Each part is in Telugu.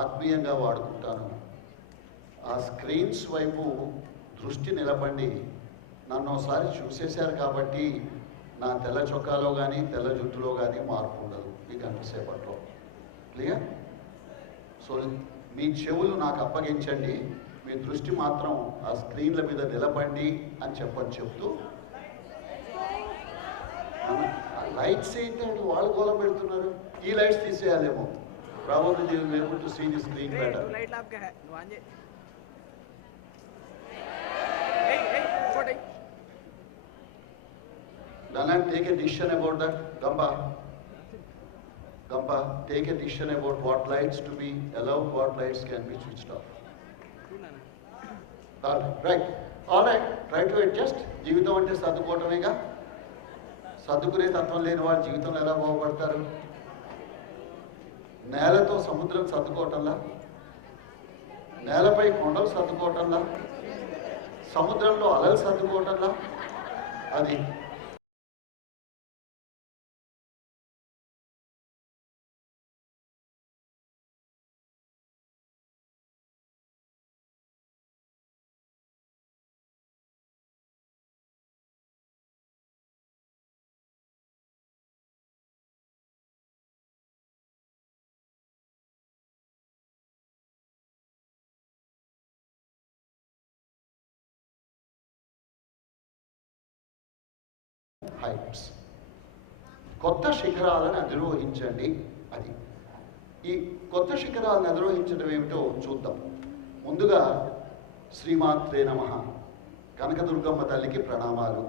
ఆత్మీయంగా వాడుకుంటాను. ఆ స్క్రీన్స్ వైపు దృష్టి నిలబండి నన్ను ఒకసారి చూసేశారు కాబట్టి నా తెల్ల చొక్కాలో కానీ తెల్ల జుట్టులో కానీ మార్పు ఉండదు ఈ గంట సేపట్లో. క్లియర్? సో మీ చెవులు నాకు అప్పగించండి, మీ దృష్టి మాత్రం ఆ స్క్రీన్ల మీద నిలబండి అని చెప్తూ లైట్స్ ఏంటంటే వాళ్ళు గోలం పెడుతున్నారు. ఈ lights తీసేయాలేమో. Probably they will be able to see the screen better. Light lab का है, वांजे. Nanan, take a decision about that. Gamba, take a decision about what lights to be allowed, what lights can be switched off. All right. Try to adjust. జీవితం అంటే సర్దుకోవటమేగా. సర్దుకునే తత్వం లేని వాడు జీవితంలో ఎలా బాగుపడతారు? నేలతో సముద్రం సర్దుకోవటంలా, నేలపై కొండలు సర్దుకోవటంలా, సముద్రంలో అలలు సర్దుకోవటంలా. అది హైట్స్. కొత్త శిఖరాలను అధిరోహించండి. అది ఈ కొత్త శిఖరాలను అధిరోహించడం ఏమిటో చూద్దాం. ముందుగా శ్రీమాత్రే నమః, కనకదుర్గమ్మ తల్లికి ప్రణామాలు,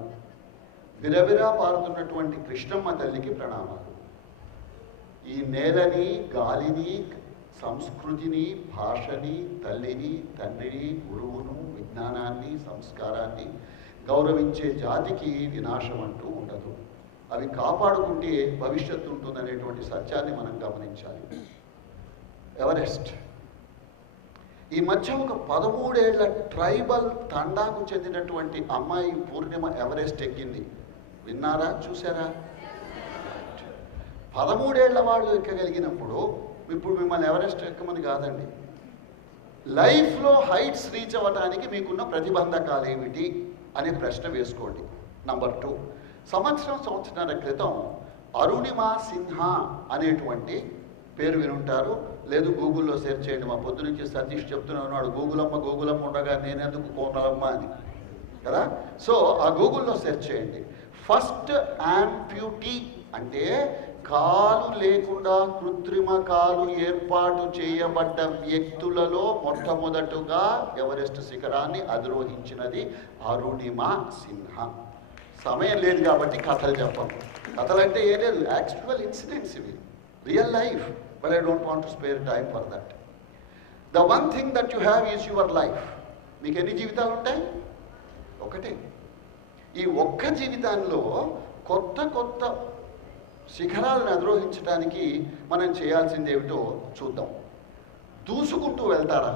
విరవిరా పారుతున్నటువంటి కృష్ణమ్మ తల్లికి ప్రణామాలు. ఈ నేలని, గాలిని, సంస్కృతిని, భాషని, తల్లిని, తండ్రిని, గురువును, విజ్ఞానాన్ని, సంస్కారాన్ని గౌరవించే జాతికి వినాశం అంటూ ఉండదు. అవి కాపాడుకుంటే భవిష్యత్తు ఉంటుందనేటువంటి సత్యాన్ని మనం గమనించాలి. ఎవరెస్ట్ ఈ మధ్య ఒక 13 ఏళ్ల ట్రైబల్ తండాకు చెందినటువంటి అమ్మాయి పూర్ణిమ ఎవరెస్ట్ ఎక్కింది. విన్నారా? చూసారా? 13 ఏళ్ల వాళ్ళు ఎక్కగలిగినప్పుడు ఇప్పుడు మిమ్మల్ని ఎవరెస్ట్ ఎక్కమని కాదండి. లైఫ్లో హైట్స్ రీచ్ అవ్వడానికి మీకున్న ప్రతిబంధకాలు ఏమిటి అనే ప్రశ్న వేసుకోండి. నంబర్ 2, సంవత్సరాల క్రితం అరుణిమా సిన్హా అనేటువంటి పేరు వినుంటారు, లేదు గూగుల్లో సెర్చ్ చేయండి. మా పొద్దు నుంచి సతీష్ చెప్తూనే ఉన్నాడు, గూగులమ్మ ఉండగా నేనెందుకు కోనలమ్మ అని కదా. సో ఆ గూగుల్లో సెర్చ్ చేయండి. ఫస్ట్ యాంప్యూటీ అంటే కాలు లేకుండా కృత్రిమ కాలు ఏర్పాటు చేయబడ్డ వ్యక్తులలో మొట్టమొదటగా ఎవరెస్ట్ శిఖరాన్ని అధిరోహించినది అరుణిమా సిన్హా. సమయం లేదు కాబట్టి కథలు చెప్పాను. కథలు అంటే ఏ లేదు, యాక్చువల్ ఇన్సిడెంట్స్ ఇవి, real life. But I don't want to spare time for that. The one thing that you have is your life. మీకు ఎన్ని జీవితాలు ఉంటాయి? ఒకటే. ఈ ఒక్క జీవితాల్లో కొత్త శిఖరాలను అధిరోహించడానికి మనం చేయాల్సింది ఏమిటో చూద్దాం. దూసుకుంటూ వెళ్తారా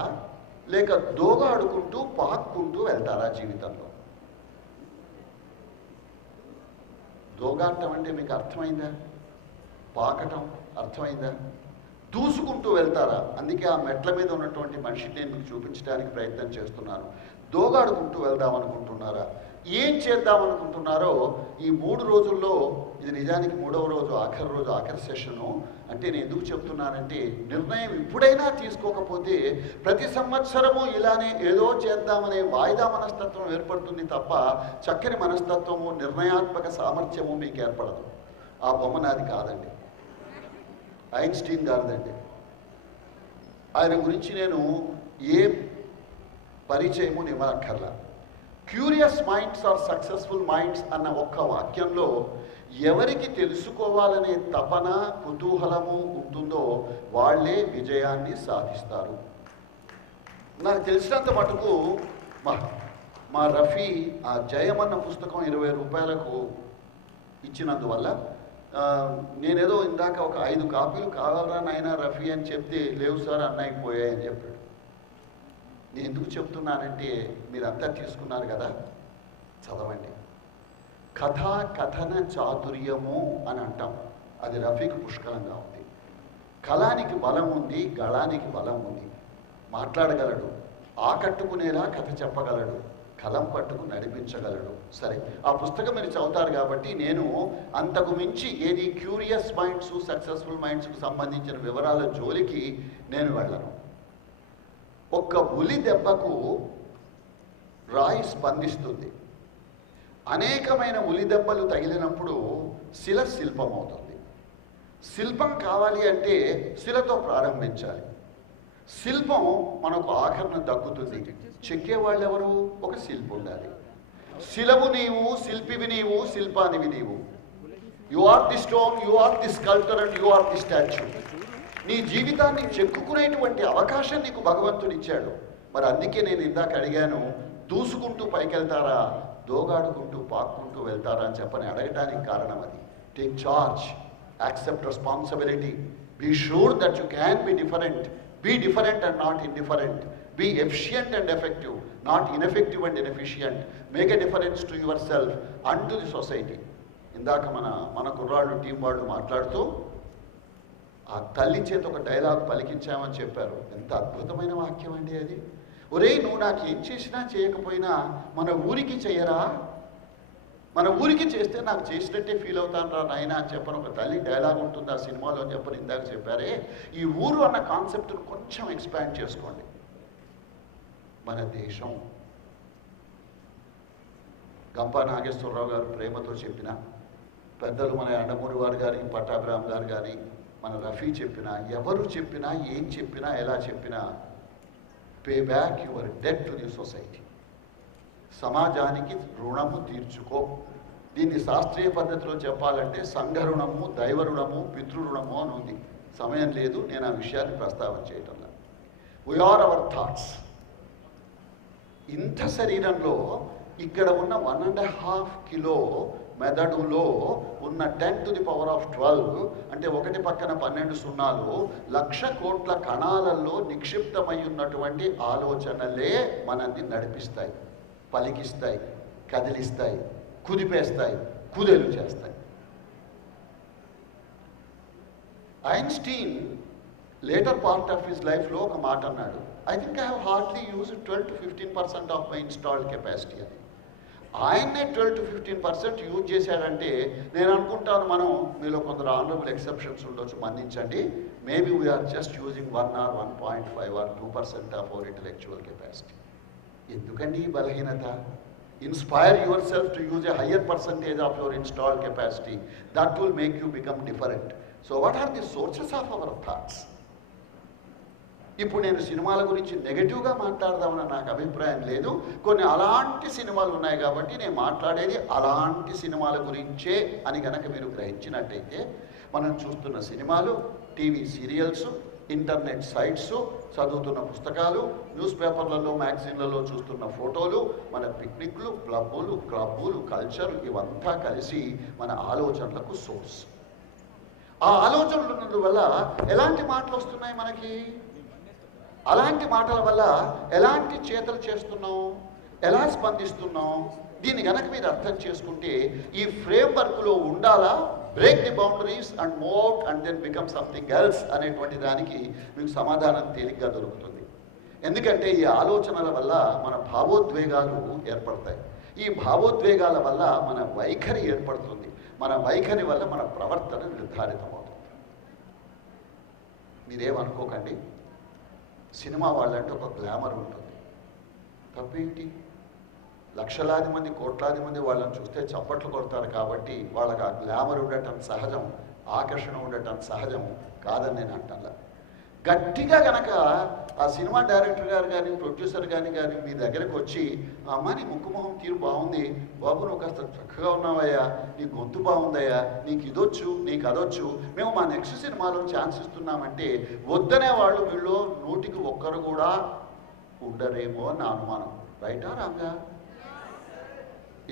లేక దోగాడుకుంటూ పాక్కుంటూ వెళ్తారా జీవితంలో? దోగాడటం అంటే మీకు అర్థమైందా? పాకటం అర్థమైందా? దూసుకుంటూ వెళ్తారా? అందుకే ఆ మెట్ల మీద ఉన్నటువంటి మనిషిని నేను మీకు చూపించడానికి ప్రయత్నం చేస్తున్నాను. దోగాడుకుంటూ వెళ్దాం అనుకుంటున్నారా? ఏం చేద్దాం అనుకుంటున్నారో ఈ 3 రోజుల్లో, ఇది నిజానికి 3వ రోజు, ఆఖరి సెషను. అంటే నేను ఎందుకు చెప్తున్నానంటే, నిర్ణయం ఇప్పుడైనా తీసుకోకపోతే ప్రతి సంవత్సరము ఇలానే ఏదో చేద్దామనే వాయిదా మనస్తత్వం ఏర్పడుతుంది తప్ప చక్కని మనస్తత్వము, నిర్ణయాత్మక సామర్థ్యము మీకు ఏర్పడదు. ఆ బొమ్మ నాది కాదండి, ఐన్స్టీన్ గారిదండి. ఆయన గురించి నేను ఏ పరిచయము ఇవ్వనక్కర్లా. Curious minds are successful minds అన్న ఒక్క వాక్యంలో ఎవరికి తెలుసుకోవాలనే తపన, కుతూహలము ఉంటుందో వాళ్ళే విజయాన్ని సాధిస్తారు. నాకు తెలిసినంత మటుకు మా రఫీ ఆ జయమన్న పుస్తకం 20 రూపాయలకు ఇచ్చినందువల్ల నేనేదో ఇందాక ఒక 5 కాపీలు కావాలరా నాయన రఫీ అని చెప్తే, లేవు సార్ అన్నయ్య పోయాయని చెప్పాడు. నేను ఎందుకు చెప్తున్నానంటే, మీరంతా తీసుకున్నారు కదా, చదవండి. కథన చాతుర్యము అని అంటాం, అది రఫీకి పుష్కలంగా ఉంది. కళానికి బలం ఉంది, గళానికి బలం ఉంది. మాట్లాడగలడు, ఆకట్టుకునేలా కథ చెప్పగలడు, కలం పట్టుకు నడిపించగలడు. సరే, ఆ పుస్తకం మీరు చదువుతారు కాబట్టి నేను అంతకు మించి ఏది క్యూరియస్ మైండ్స్, సక్సెస్ఫుల్ మైండ్స్కు సంబంధించిన వివరాల జోలికి నేను వెళ్ళను. ఒక్క ఉలి దెబ్బకు రాయి స్పందిస్తుంది. అనేకమైన ఉలి దెబ్బలు తగిలినప్పుడు శిల శిల్పం అవుతుంది. శిల్పం కావాలి అంటే శిలతో ప్రారంభించాలి. శిల్పం మనకు ఆఖరణ దక్కుతుంది. చెక్కేవాళ్ళు ఎవరు? ఒక శిల్పి ఉండాలి. శిలవు నీవు, శిల్పివి నీవు, శిల్పానివి నీవు. You are the stone, you are the sculptor and you are the statue. నీ జీవితాన్ని చెక్కుకునేటువంటి అవకాశం నీకు భగవంతుడు ఇచ్చాడు. మరి అందుకే నేను ఇందాక అడిగాను, దూసుకుంటూ పైకెళ్తారా, దోగాడుకుంటూ పాక్కుంటూ వెళ్తారా అని చెప్పని అడగటానికి కారణం అది. Take charge, accept responsibility, be sure that you can be different. Be different and not indifferent. Be efficient and effective, not ineffective and inefficient. Make a difference to yourself and to the society. ఇందాక మన కుర్రాళ్ళు టీం వాళ్ళు మాట్లాడుతూ ఆ తల్లి చేత ఒక డైలాగ్ పలికించామని చెప్పారు. ఎంత అద్భుతమైన వాక్యం అండి అది. ఒరేయ్, నువ్వు నాకు ఏం చేసినా చేయకపోయినా మన ఊరికి చెయ్యరా, మన ఊరికి చేస్తే నాకు చేసినట్టే ఫీల్ అవుతాను రా నాయన అని చెప్పని ఒక తల్లి డైలాగ్ ఉంటుంది ఆ సినిమాలో అని చెప్పని ఇందాక చెప్పారే. ఈ ఊరు అన్న కాన్సెప్ట్ను కొంచెం ఎక్స్పాండ్ చేసుకోండి. మన దేశం, గంపా నాగేశ్వరరావు గారు ప్రేమతో చెప్పిన, పెద్దలు మన యండమూరి వారు గారి, పట్టాభిరామ్ గారు కానీ, మన రఫీ చెప్పినా, ఎవరు చెప్పినా, ఏం చెప్పినా, ఎలా చెప్పినా, pay back your debt to the society. సమాజానికి రుణము తీర్చుకో. దీన్ని శాస్త్రీయ పద్ధతిలో చెప్పాలంటే సంఘ రుణము, దైవ రుణము, పితృరుణము అని ఉంది. సమయం లేదు, నేను ఆ విషయాన్ని ప్రస్తావన చేయటంలా. We are our thoughts. ఇంత శరీరంలో ఇక్కడ ఉన్న 1.5 కిలో మెదడులో ఉన్న 10 to the power of 12 అంటే 1 పక్కన 12 సున్నాలు 1,00,000 కోట్ల కణాలలో నిక్షిప్తమై ఉన్నటువంటి ఆలోచనలే మనల్ని నడిపిస్తాయి, పలికిస్తాయి, కదిలిస్తాయి, కుదిపేస్తాయి, కుదేలు చేస్తాయి. Einstein later part of his లైఫ్లో ఒక మాట అన్నాడు, I think I have hardly used 12 to 15% of my installed capacity అని. ఆయన్నే 12 to 15% యూజ్ చేశాడంటే నేను అనుకుంటాను మనం మీలో కొందరు ఆనరబుల్ ఎక్సెప్షన్స్ ఉండొచ్చు, మన్నించండి. Maybe we are just using 1 or 1.5 or 2% of our intellectual capacity. ఎందుకండి ఈ బలహీనత? Inspire yourself to use a higher percentage of your installed capacity. That will make you become different. So what are the sources of our thoughts? ఇప్పుడు నేను సినిమాల గురించి నెగటివ్గా మాట్లాడదామని నాకు అభిప్రాయం లేదు. కొన్ని అలాంటి సినిమాలు ఉన్నాయి కాబట్టి నేను మాట్లాడేది అలాంటి సినిమాల గురించే అని కనుక మీరు గ్రహించినట్టయితే, మనం చూస్తున్న సినిమాలు, టీవీ సీరియల్స్, ఇంటర్నెట్ సైట్స్, చదువుతున్న పుస్తకాలు, న్యూస్ పేపర్లలో, మ్యాగజైన్లలో చూస్తున్న ఫోటోలు, మన పిక్నిక్లు, క్లబ్బులు, కల్చర్, ఇవంతా కలిసి మన ఆలోచనలకు సోర్స్. ఆ ఆలోచనలు ఉన్నందువల్ల ఎలాంటి మాటలు వస్తున్నాయి మనకి? అలాంటి మాటల వల్ల ఎలాంటి చేతలు చేస్తున్నాం, ఎలా స్పందిస్తున్నాం? దీన్ని కనుక మీరు అర్థం చేసుకుంటే ఈ ఫ్రేమ్వర్క్లో ఉండాలా, break the boundaries and move out and then become something else అనేటువంటి దానికి మీకు సమాధానం తేలిగ్గా దొరుకుతుంది. ఎందుకంటే ఈ ఆలోచనల వల్ల మన భావోద్వేగాలు ఏర్పడతాయి. ఈ భావోద్వేగాల వల్ల మన వైఖరి ఏర్పడుతుంది. మన వైఖరి వల్ల మన ప్రవర్తన నిర్ధారితమవుతుంది. మీరేమనుకోకండి, సినిమా వాళ్ళంటే ఒక గ్లామర్ ఉంటుంది. తప్పేమిటి? లక్షలాది మంది, కోట్లాది మంది వాళ్ళని చూస్తే చప్పట్లు కొడతారు కాబట్టి వాళ్ళకి ఆ గ్లామర్ ఉండటం సహజం, ఆకర్షణ ఉండటం సహజం కాదని నేను అంటాను. గట్టిగా కనుక ఆ సినిమా డైరెక్టర్ గారు కానీ, ప్రొడ్యూసర్ కానీ మీ దగ్గరకు వచ్చి, అమ్మ నీ ముక్కుమొహం తీరు బాగుంది, బాబు నువ్వు కాస్త చక్కగా ఉన్నావయ్యా, నీ గొంతు బాగుందయ్యా, నీకు ఇదొచ్చు, నీకు అదొచ్చు, మేము మా నెక్స్ట్ సినిమాలో ఛాన్స్ ఇస్తున్నామంటే వద్దనే వాళ్ళు వీళ్ళు 100కి 1 కూడా ఉండరేమో నా అనుమానం. రైటా రాంగా?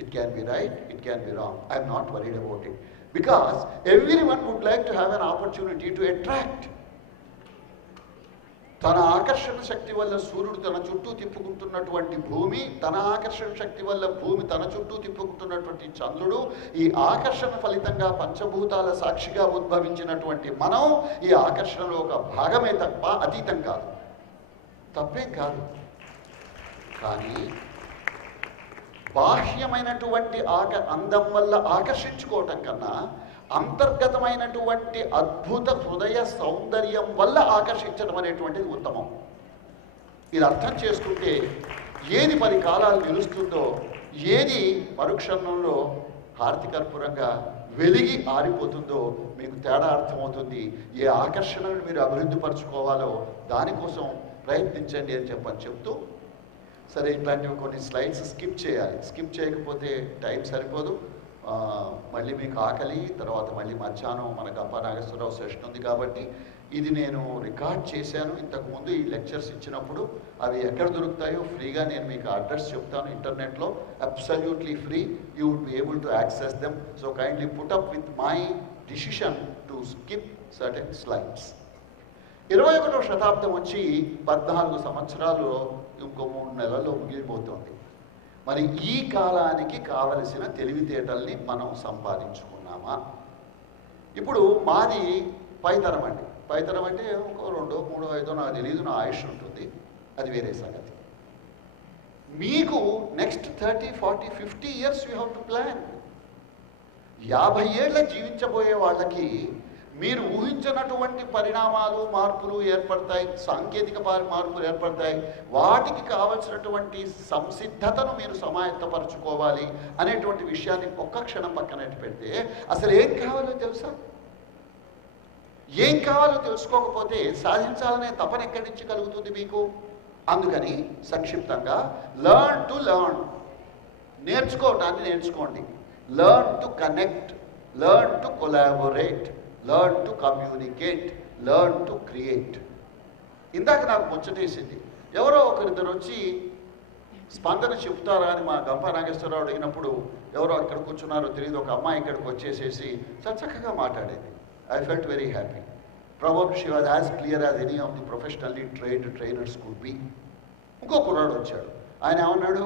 It can be right, it can be wrong. I am not worried about it. Because everyone would like to have an opportunity to attract. తన ఆకర్షణ శక్తి వల్ల సూర్యుడు తన చుట్టూ తిప్పుకుంటున్నటువంటి భూమి, తన ఆకర్షణ శక్తి వల్ల భూమి తన చుట్టూ తిప్పుకుంటున్నటువంటి చంద్రుడు, ఈ ఆకర్షణ ఫలితంగా పంచభూతాల సాక్షిగా ఉద్భవించినటువంటి మనం ఈ ఆకర్షణలో ఒక భాగమే తప్ప అతీతం కాదు. తప్పేం కాదు. కానీ బాహ్యమైనటువంటి అందం వల్ల ఆకర్షించుకోవటం కన్నా అంతర్గతమైనటువంటి అద్భుత హృదయ సౌందర్యం వల్ల ఆకర్షించడం అనేటువంటిది ఉత్తమం. ఇది అర్థం చేసుకుంటే ఏది 10 కాలాలు నిలుస్తుందో, ఏది మరుక్షణంలో హారతికర్పూరంగా వెలిగి ఆరిపోతుందో మీకు తేడా అర్థమవుతుంది. ఏ ఆకర్షణను మీరు అభివృద్ధి పరచుకోవాలో దానికోసం ప్రయత్నించండి అని చెప్తూ, సరే ఇట్లాంటివి కొన్ని స్లైడ్స్ స్కిప్ చేయాలి. స్కిప్ చేయకపోతే టైం సరిపోదు. మళ్ళీ మీకు ఆకలి, తర్వాత మళ్ళీ మధ్యాహ్నం మన గంప నాగేశ్వరరావు సెషన్ ఉంది కాబట్టి ఇది నేను రికార్డ్ చేశాను ఇంతకుముందు ఈ లెక్చర్స్ ఇచ్చినప్పుడు. అవి ఎక్కడ దొరుకుతాయో ఫ్రీగా నేను మీకు అడ్రస్ చెప్తాను ఇంటర్నెట్లో. Absolutely free. You would be able to access them. So kindly put up with my decision to skip certain slides. 21వ శతాబ్దం వచ్చి 14 సంవత్సరాలు ఇంకో 3 నెలల్లో ముగిలిపోతుంది. మరి ఈ కాలానికి కావలసిన తెలివితేటల్ని మనం సంపాదించుకున్నామా? ఇప్పుడు మాది పైతరం అండి. పైతరం అంటే ఇంకో 2, 3, 5 నాకు తెలియదు, నా ఆయుష్ ఉంటుంది, అది వేరే సంగతి. మీకు next 30, 40, 50 years you have to plan. 50 ఏళ్ళ జీవించబోయే వాళ్ళకి మీరు ఊహించినటువంటి పరిణామాలు, మార్పులు ఏర్పడతాయి, సాంకేతిక మార్పులు ఏర్పడతాయి. వాటికి కావలసినటువంటి సంసిద్ధతను మీరు సమాయత్తపరచుకోవాలి అనేటువంటి విషయాన్ని ఒక్క క్షణం పక్కన పెడితే అసలు ఏం కావాలో తెలుసా? ఏం కావాలో తెలుసుకోకపోతే సాధించాలనే తపన ఎక్కడి నుంచి కలుగుతుంది మీకు? అందుకని సంక్షిప్తంగా లర్న్ టు లర్న్. నేర్చుకోవటాన్ని నేర్చుకోండి. Learn to connect, learn to collaborate, learn to communicate, learn to create. ఇందాక నాకు ముచ్చటేసింది. ఎవరో ఒకరిద్దరు వచ్చి స్పందన చెప్తారా అని మా గంప నాగేశ్వరరావు అడిగినప్పుడు, ఎవరో అక్కడ కూర్చున్నారో తెలియదు, ఒక అమ్మాయి ఇక్కడికి వచ్చేసేసి చాలా చక్కగా మాట్లాడేది. I felt very happy. Probably she was as clear as any of the professionally trained trainers could be. ఇంకో కుర్రాడు వచ్చాడు. ఆయన ఏమన్నాడు,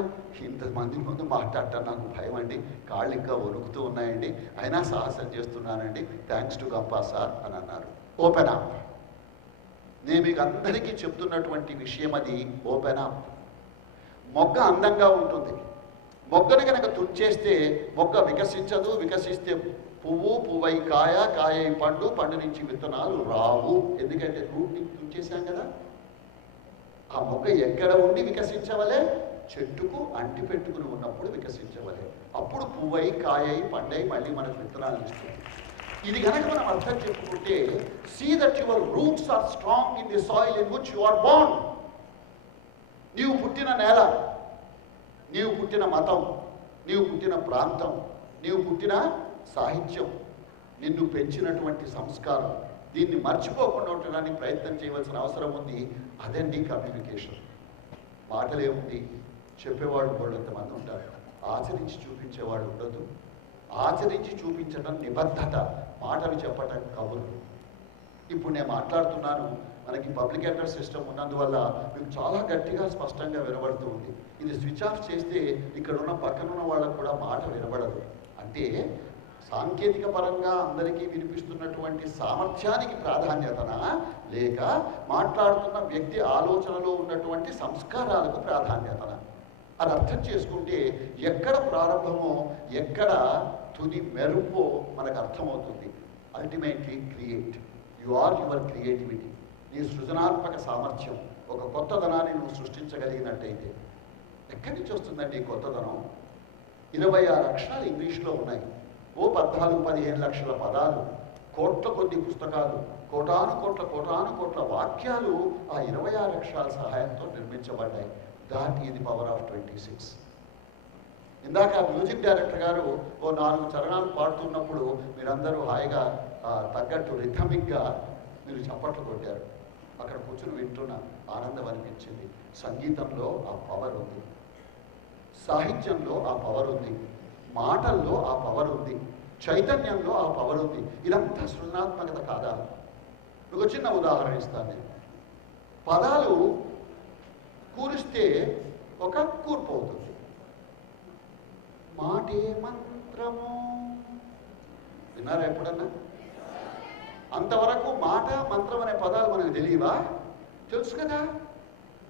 ఇంతమంది ముందు మాట్లాడటం నాకు భయం అండి, కాళ్ళు ఇంకా వణుకుతూ ఉన్నాయండి, అయినా సాహసం చేస్తున్నానండి, థ్యాంక్స్ టు గంపా సార్ అని అన్నారు. Open up. నేను మీకు అందరికీ చెప్తున్నటువంటి విషయం అది ఓపెన్ అప్. మొగ్గ అందంగా ఉంటుంది. మొగ్గను కనుక తుంచేస్తే మొగ్గ వికసించదు, వికసిస్తే పువ్వు, పువ్వై కాయ, కాయై పండు, పండు నుంచి విత్తనాలు రావు. ఎందుకంటే రూట్ని తుంచేశాం కదా. ఆ మొగ్గ ఎక్కడ ఉండి వికసించవలే? చెట్టుకు అంటి పెట్టుకుని ఉన్నప్పుడు వికసించవలే. అప్పుడు పువ్వై, కాయై, పండై మళ్ళీ మనకు విత్తనాలు ఇస్తుంది. ఇది కనుక మనం అర్థం చెప్పుకుంటే, see that your roots are strong in the soil in which you are born. నీవు పుట్టిన నేల, నీవు పుట్టిన మతం, నీవు పుట్టిన ప్రాంతం, నీవు పుట్టిన సాహిత్యం, నిన్ను పెంచినటువంటి సంస్కారం, దీన్ని మర్చిపోకుండా ఉండడానికి ప్రయత్నం చేయవలసిన అవసరం ఉంది. అదండి కమ్యూనికేషన్. మాటలేముంది, చెప్పేవాళ్ళు కొంతమంది ఉంటారు, ఆచరించి చూపించేవాడు ఉండదు. ఆచరించి చూపించడం నిబద్ధత, మాటలు చెప్పటం కబుర్లు. ఇప్పుడు నేను మాట్లాడుతున్నాను, మనకి పబ్లిక్ అడ్రస్ సిస్టమ్ ఉన్నందువల్ల మీకు చాలా గట్టిగా స్పష్టంగా వినబడుతూ ఉంది. ఇది స్విచ్ ఆఫ్ చేస్తే ఇక్కడ ఉన్న పక్కనున్న వాళ్ళకు కూడా మాట వినబడదు. అంటే సాంకేతిక పరంగా అందరికీ వినిపిస్తున్నటువంటి సామర్థ్యానికి ప్రాధాన్యతనా, లేక మాట్లాడుతున్న వ్యక్తి ఆలోచనలో ఉన్నటువంటి సంస్కారాలకు ప్రాధాన్యతనా? అది అర్థం చేసుకుంటే ఎక్కడ ప్రారంభమో ఎక్కడ తుది మెరుపో మనకు అర్థమవుతుంది. Ultimately create. You are your creativity. నీ సృజనాత్మక సామర్థ్యం, ఒక కొత్తదనాన్ని నువ్వు సృష్టించగలిగినట్టయితే. ఎక్కడి నుంచి వస్తుందండి ఈ కొత్తదనం? 26 అక్షరాలు ఇంగ్లీష్లో ఉన్నాయి. ఓ 14-15 లక్షల పదాలు, కోట్ల కొద్ది పుస్తకాలు, కోటాను కోట్ల వాక్యాలు ఆ 26 అక్షరాల సహాయంతో నిర్మించబడ్డాయి. That is the power of 26. ఇందాక మ్యూజిక్ డైరెక్టర్ గారు ఓ 4 చరణాలు పాడుతున్నప్పుడు మీరందరూ హాయిగా తగ్గట్టు రిథమిక్గా మీరు చప్పట్లు కొట్టారు. అక్కడ కూర్చుని వింటున్న ఆనందం అనిపించింది. సంగీతంలో ఆ పవర్ ఉంది, సాహిత్యంలో ఆ పవర్ ఉంది, మాటల్లో ఆ పవర్ ఉంది, చైతన్యంలో ఆ పవర్ ఉంది. ఇదంతా సృజనాత్మకత కాదా? ఒక చిన్న ఉదాహరణ ఇస్తాను నేను. పదాలు కూరిస్తే ఒక కూర్పు అవుతుంది. మాటే మంత్రము, విన్నారా ఎప్పుడన్నా? అంతవరకు మాట మంత్రం అనే పదాలు మనకు తెలియవా? తెలుసు కదా.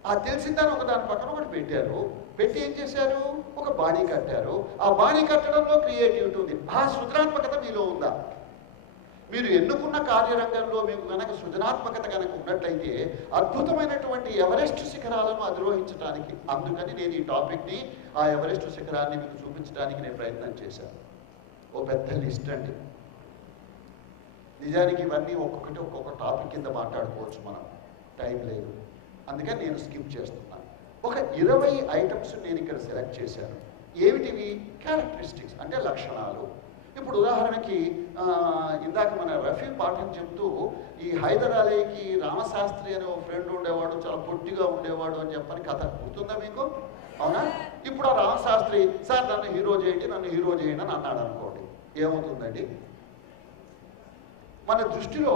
ఆ తెలిసిందని ఒకదాని పక్కన ఒకటి పెట్టారు. పెట్టి ఏం చేశారు? ఒక బాణీ కట్టారు. ఆ బాణీ కట్టడంలో క్రియేటివిటీ ఉంది. ఆ సృజనాత్మకత మీలో ఉందా? మీరు ఎన్నుకున్న కార్యరంగంలో మీకు కనుక సృజనాత్మకత కనుక ఉన్నట్లయితే అద్భుతమైనటువంటి ఎవరెస్ట్ శిఖరాలను అధిరోహించడానికి, అందుకని నేను ఈ టాపిక్ని, ఆ ఎవరెస్ట్ శిఖరాన్ని మీకు చూపించడానికి నేను ప్రయత్నం చేశాను. ఓ పెద్ద లిస్ట్ అండి. నిజానికి ఇవన్నీ ఒక్కొక్కటి ఒక్కొక్క టాపిక్ కింద మాట్లాడుకోవచ్చు, మనం టైం లేదు, అందుకని నేను స్కిప్ చేస్తున్నాను. ఒక 20 ఐటమ్స్ నేను ఇక్కడ సెలెక్ట్ చేశాను. ఏమిటివి? క్యారెక్టరిస్టిక్స్ అంటే లక్షణాలు. ఇప్పుడు ఉదాహరణకి ఇందాక మన రఫీ పాఠం చెప్తూ ఈ హైదర్ అలీకి రామశాస్త్రి అనే ఒక ఫ్రెండ్ ఉండేవాడు, చాలా పొట్టిగా ఉండేవాడు అని చెప్పని కథ గుర్తుందా మీకు? అవునా? ఇప్పుడు ఆ రామశాస్త్రి సార్ నన్ను హీరో చేయండి, నన్ను హీరో చేయండి అని అన్నాడు అనుకోండి, ఏమవుతుందండి? మన దృష్టిలో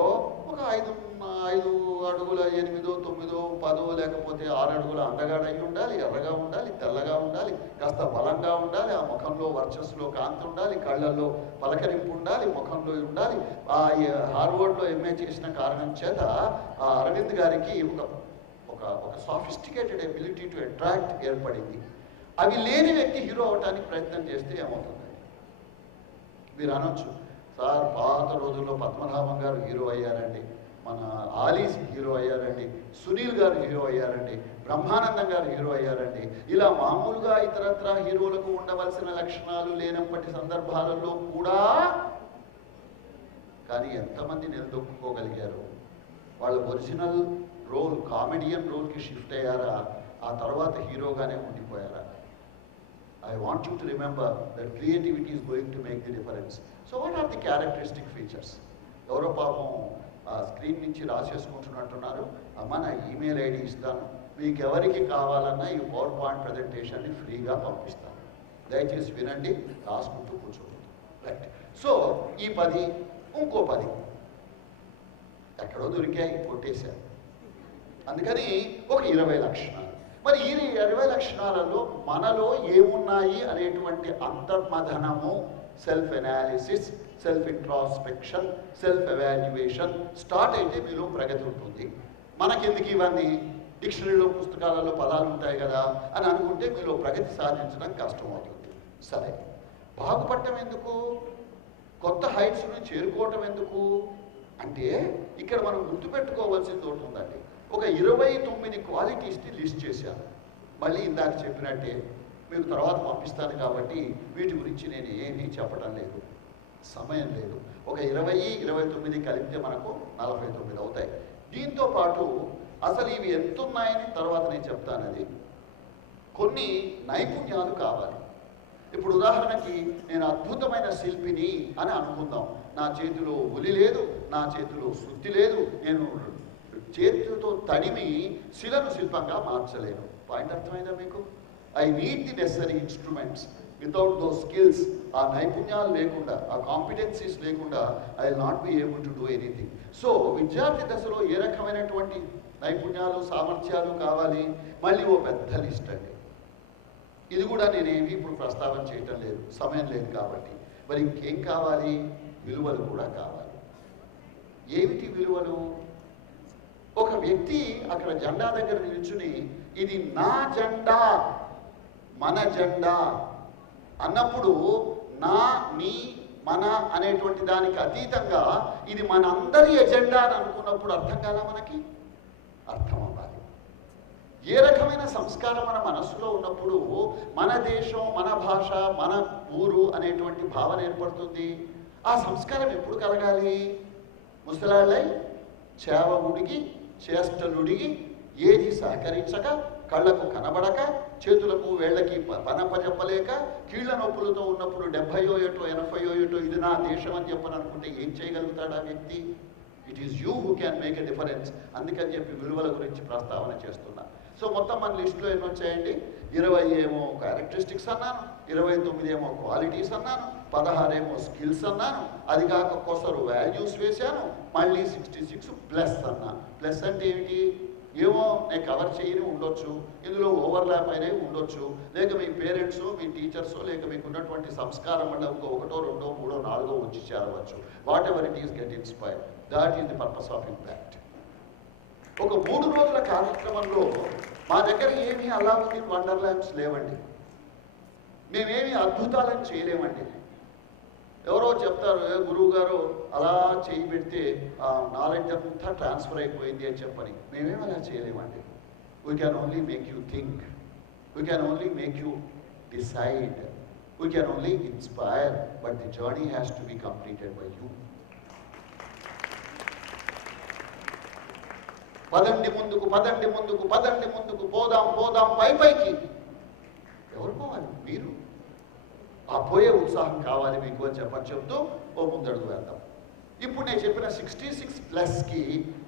ఒక 5 అడుగుల 8, 9, 10 లేకపోతే 6 అడుగుల అందగాడు అయి ఉండాలి, ఎర్రగా ఉండాలి, తెల్లగా ఉండాలి, కాస్త బలంగా ఉండాలి, ఆ ముఖంలో వర్చస్సులో కాంతి ఉండాలి, కళ్ళల్లో పలకరింపు ఉండాలి, ముఖంలో ఉండాలి. ఆ హార్వర్డ్లో ఎంఏ చేసిన కారణం చేత ఆ అరవింద్ గారికి ఒక సాఫిస్టికేటెడ్ ఎబిలిటీ టు అట్రాక్ట్ ఏర్పడింది. అవి లేని వ్యక్తి హీరో అవడానికి ప్రయత్నం చేస్తే ఏమవుతుందండి? మీరు అనొచ్చు, సార్ పాత రోజుల్లో పద్మనాభం గారు హీరో అయ్యారండి, మన ఆలీస్ హీరో అయ్యారండి, సునీల్ గారు హీరో అయ్యారండి, బ్రహ్మానందం గారు హీరో అయ్యారండి. ఇలా మామూలుగా ఇతరత్ర హీరోలకు ఉండవలసిన లక్షణాలు లేనప్పటి సందర్భాలలో కూడా కానీ ఎంతమంది నిలదొక్కుకోగలిగారు? వాళ్ళ ఒరిజినల్ రోల్, కామెడియన్ రోల్కి షిఫ్ట్ అయ్యారా? ఆ తర్వాత హీరోగానే ఉండిపోయారా? I want you to remember that creativity is going to make the difference. So what are the characteristic features? ఎవరో పాపం స్క్రీన్ నుంచి రాసేసుకుంటున్నట్టున్నారు. అమ్మ నా ఈమెయిల్ ఐడి ఇస్తాను, మీకు ఎవరికి కావాలన్నా ఈ పవర్ పాయింట్ ప్రజెంటేషన్ని ఫ్రీగా పంపిస్తాను, దయచేసి వినండి, రాసుకుంటూ కూర్చోండి. రైట్. సో ఈ 10 ఇంకో 10 ఎక్కడో దొరికాయి, కొట్టేశారు. అందుకని ఒక 20 లక్షణాలు. మరి ఈ 20 లక్షణాలలో మనలో ఏమున్నాయి అనేటువంటి అంతర్మథనము, self analysis, self introspection, self evaluation start అయితే మీలో ప్రగతి ఉంటుంది. మనకెందుకు ఇవన్నీ? డిక్షనరీలో పుస్తకాలలో పదాలు ఉంటాయి కదా అని అనుకుంటే మీలో ప్రగతి సాధించడం కష్టమవుతుంది. సరే, బాగుపడటం ఎందుకు? కొత్త హైట్స్ను చేరుకోవటం ఎందుకు అంటే ఇక్కడ మనం గుర్తుపెట్టుకోవాల్సింది ఒకటి ఉందండి. ఒక 29 క్వాలిటీస్ని లిస్ట్ చేశాను. మళ్ళీ ఇందాక చెప్పినట్టే మీకు తర్వాత పంపిస్తాను కాబట్టి వీటి గురించి నేను ఏమీ చెప్పడం లేదు, సమయం లేదు. ఒక 20, 29 కలిపితే మనకు 49 అవుతాయి. దీంతో పాటు అసలు ఇవి ఎంత ఉన్నాయని తర్వాత నేను చెప్తాను. అది కొన్ని నైపుణ్యాలు కావాలి. ఇప్పుడు ఉదాహరణకి నేను అద్భుతమైన శిల్పిని అని అనుకుందాం. నా చేతిలో ఉలి లేదు, నా చేతిలో శుద్ధి లేదు, నేను చేతితో తడిమి శిలను శిల్పంగా మార్చలేను. పాయింట్ అర్థమైందా మీకు? I need the necessary instruments. Without those skills, ఆ నైపుణ్యాలు లేకుండా, ఆ కాంపిటెన్సీస్ లేకుండా I will not B able to do anything. So విద్యార్థి దశలో ఏ రకమైనటువంటి నైపుణ్యాలు, సామర్థ్యాలు కావాలి? మళ్ళీ ఓ పెద్ద లిస్ట్ అండి. ఇది కూడా నేనేమి ఇప్పుడు ప్రస్తావన చేయటం లేదు, సమయం లేదు కాబట్టి. మరి ఇంకేం కావాలి? విలువలు కూడా కావాలి. ఏమిటి విలువలు? ఒక వ్యక్తి అక్కడ జెండా దగ్గర నిల్చుని ఇది నా జెండా, మన జెండా అన్నప్పుడు నా, నీ, మన అనేటువంటి దానికి అతీతంగా ఇది మనందరి ఎజెండా అని అనుకున్నప్పుడు అర్థం కాదా మనకి? అర్థం అవ్వాలి. ఏ రకమైన సంస్కారం మన మనస్సులో ఉన్నప్పుడు మన దేశం, మన భాష, మన ఊరు అనేటువంటి భావన ఏర్పడుతుంది. ఆ సంస్కారం ఎప్పుడు కలగాలి? ముసలాళ్ళై చేవగుడికి చేష్టలుడిగి ఏది సహకరించక, కళ్ళకు కనబడక, చేతులకు వేళ్లకి పనపజెప్పలేక, కీళ్ల నొప్పులతో ఉన్నప్పుడు 70 ఏటో 80 ఏటో ఇది నా దేశం అని చెప్పని అనుకుంటే ఏం చేయగలుగుతాడు ఆ వ్యక్తి? It is you who can make a difference. అందుకని చెప్పి విలువల గురించి ప్రస్తావన చేస్తున్నా. సో మొత్తం మన లిస్టులో ఎన్ని వచ్చాయండి? 20 ఏమో క్యారెక్టరిస్టిక్స్ అన్నాను, 29 ఏమో క్వాలిటీస్ అన్నాను, 16 ఏమో స్కిల్స్ అన్నాను, అది కాక కొసరు వాల్యూస్ వేశాను, మళ్ళీ 66 ప్లస్ అన్నా. ప్లస్ అంటే ఏమిటి? ఏమో నేను కవర్ చేయని ఉండొచ్చు, ఇందులో ఓవర్లాప్ అయినవి ఉండొచ్చు, లేక మీ పేరెంట్స్ మీ టీచర్స్ లేక మీకు ఉన్నటువంటి సంస్కారం వల్ల ఒకటో రెండో మూడో నాలుగో వచ్చి చేరవచ్చు. What ever it is get inspired. That is the purpose of impact. ఒక 3 రోజుల కార్యక్రమంలో మా దగ్గర ఏమీ అలావుద్దీన్ వండర్లాండ్స్ లేవండి, మేమేమి అద్భుతాలను చేయలేమండి. ఎవరో చెప్తారు గురువు గారు అలా చేయి పెడితే ఆ నాలెడ్జ్ అంతా ట్రాన్స్ఫర్ అయిపోయింది అని చెప్పని. మేమేమి అలా చేయలేమండి. We can only make you think, we can only make you decide, we can only inspire, but the journey has to be completed by you. పదండి ముందుకు, పదండి ముందుకు, పదండి ముందుకు, పోదాం పోదాం పైకి. ఎవరు పోవాలి? మీరు. ఆ పోయే ఉత్సాహం కావాలి మీకు అని చెప్తూ ఓ ముందడుగు వేద్దాం. ఇప్పుడు నేను చెప్పిన 66+కి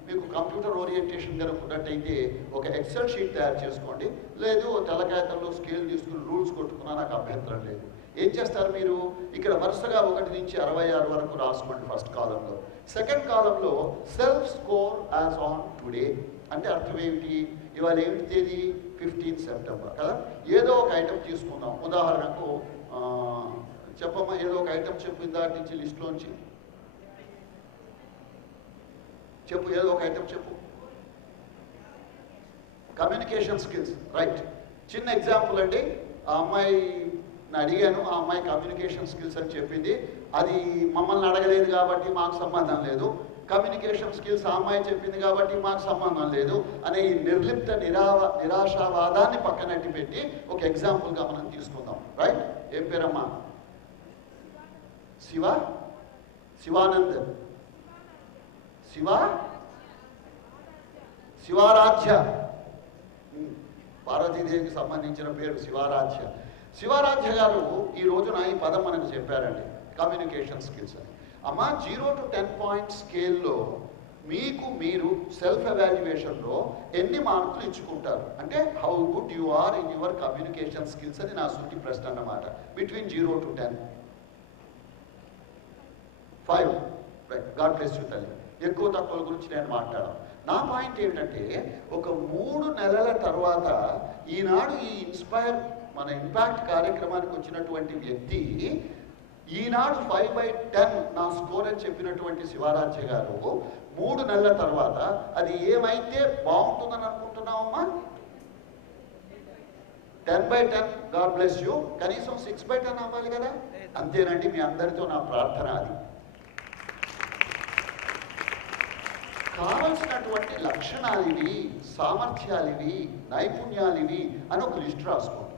మీకు కంప్యూటర్ ఓరియంటేషన్ కనుక ఉన్నట్టయితే ఒక ఎక్సెల్ షీట్ తయారు చేసుకోండి. లేదు తెల్ల కాగితంలో స్కేల్ తీసుకుని రూల్స్ కొట్టుకున్నా నాకు అభ్యంతరం లేదు. ఏం చేస్తారు మీరు? ఇక్కడ వరుసగా 1 నుంచి 66 వరకు రాసుకోండి ఫస్ట్ కాలంలో. సెకండ్ కాలంలో self score as on today అంటే అర్థం ఏమిటి? ఇవాళ ఏమిటి తేదీ? 15 సెప్టెంబర్ కదా. ఏదో ఒక ఐటెం తీసుకుందాం. ఉదాహరణకు చెప్పమ్మా, ఏదో ఒక ఐటెం చెప్పు దాటి నుంచి లిస్ట్లోంచి చెప్పు, ఏదో ఒక ఐటెం చెప్పు. Communication skills, right. చిన్న ఎగ్జాంపుల్ అండి. ఆ అమ్మాయిని అడిగాను, ఆ అమ్మాయి కమ్యూనికేషన్ స్కిల్స్ అని చెప్పింది. అది మమ్మల్ని అడగలేదు కాబట్టి మాకు సంబంధం లేదు, కమ్యూనికేషన్ స్కిల్స్ ఆ అమ్మాయి చెప్పింది కాబట్టి మాకు సంబంధం లేదు అనే ఈ నిర్లిప్త నిరాశావాదాన్ని పక్కనట్టి పెట్టి ఒక ఎగ్జాంపుల్గా మనం తీసుకుందాం. రైట్. ఏం పేరమ్మా? శివానంద్, శివారాధ్య. పార్వతీదేవికి సంబంధించిన పేరు శివారాధ్య. శివారాధ్య గారు ఈ రోజున ఈ పదం మనకు చెప్పారండి, కమ్యూనికేషన్ స్కిల్స్ అని. అమ్మా 0 to 10 పాయింట్ స్కేల్లో మీకు మీరు సెల్ఫ్ ఎవాల్యుయేషన్లో ఎన్ని మార్కులు ఇచ్చుకుంటారు అంటే how good you are in your communication skills అని నా సూటి ప్రశ్న అన్నమాట. Between 0 to 10. 5. Right. God bless you తల్లి. ఎక్కువ తక్కువ గురించి నేను మాట్లాడాను. నా పాయింట్ ఏమిటంటే ఒక 3 నెలల తర్వాత ఈనాడు ఈ మన ఇంపాక్ట్ కార్యక్రమానికి వచ్చినటువంటి వ్యక్తి ఈనాడు 5/10 నా స్కోర్ అని చెప్పినటువంటి శివారాధ్య గారు 3 నెలల తర్వాత అది ఏమైతే బాగుంటుందని అనుకుంటున్నావమ్మా? 10/10. God bless you. కనీసం 6/10 అవ్వాలి కదా. అంతేనండి, మీ అందరితో నా ప్రార్థన అది. కావలసినటువంటి లక్షణాలు ఇవి, సామర్థ్యాలు ఇవి, నైపుణ్యాలు ఇవి అని ఒక లిస్ట్ రాసుకోండి.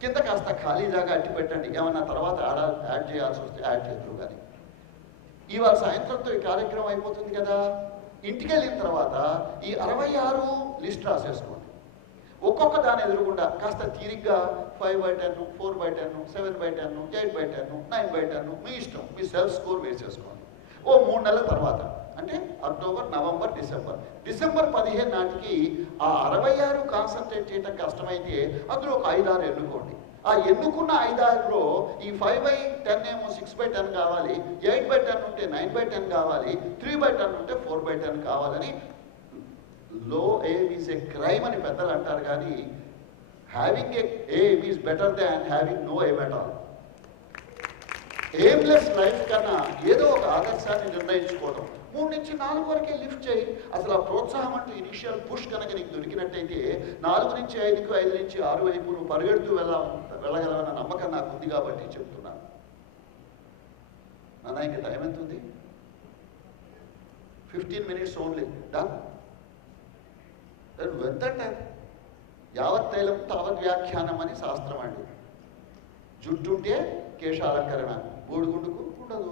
కింద కాస్త ఖాళీ జాగా అట్టి పెట్టండి. ఏమన్నా తర్వాత యాడ్ చేయాల్సి వస్తే యాడ్ చేద్దరు. కానీ ఇవాళ సాయంత్రంతో ఈ కార్యక్రమం అయిపోతుంది కదా. ఇంటికి వెళ్ళిన తర్వాత ఈ 66 లిస్ట్ రాసేసుకోండి. ఒక్కొక్క దాని ఎదురుగుండా కాస్త తీరిగ్గా 5/10, 4/10, 7/10, 8/10, 9/10 మీ ఇష్టం, మీ సెల్ఫ్ స్కోర్ వేసేసుకోండి. ఓ 3 నెలల తర్వాత అంటే అక్టోబర్, నవంబర్, డిసెంబర్ 15 నాటికి ఆ 66 కాన్సన్ట్రేట్ చేయడం కష్టమైతే అందులో ఒక 5-6 ఎన్నుకోండి. ఆ ఎన్నుకున్న 5-6లో ఈ 5/10 ఏమో 6/10 కావాలి, 8/10 ఉంటే 9/10 కావాలి, 3/10 ఉంటే 4/10 కావాలని. లో ఎయిమ్ ఈజ్ ఏ క్రైమ్ అని పెద్దలు అంటారు, కానీ having a aim is better than having no aim at all. Aimless life కన్నా ఏదో ఒక ఆదర్శాన్ని నిర్ణయించుకోవడం. 3 నుంచి 4 వరకే లిఫ్ట్ చేయి. అసలు ఆ ప్రోత్సాహం అంటూ ఇనిషియల్ పుష్ కనుక నీకు దొరికినట్టయితే 4 నుంచి 5కు, 5 నుంచి 6 వైపు నువ్వు పరిగెడుతూ వెళ్ళగలవన్న నమ్మకం నాకు ఉంది కాబట్టి చెప్తున్నాను. నాన్న ఇంకా టైం ఎంత ఉంది? 15 minutes ఓన్లీ. డన్. ఎంత టైం? యావత్ తైలం తావత్ వ్యాఖ్యానం అని శాస్త్రం అండి. జుట్టుంటే కేశాలంకరణ, బోడిగుండుకు ఉండదు,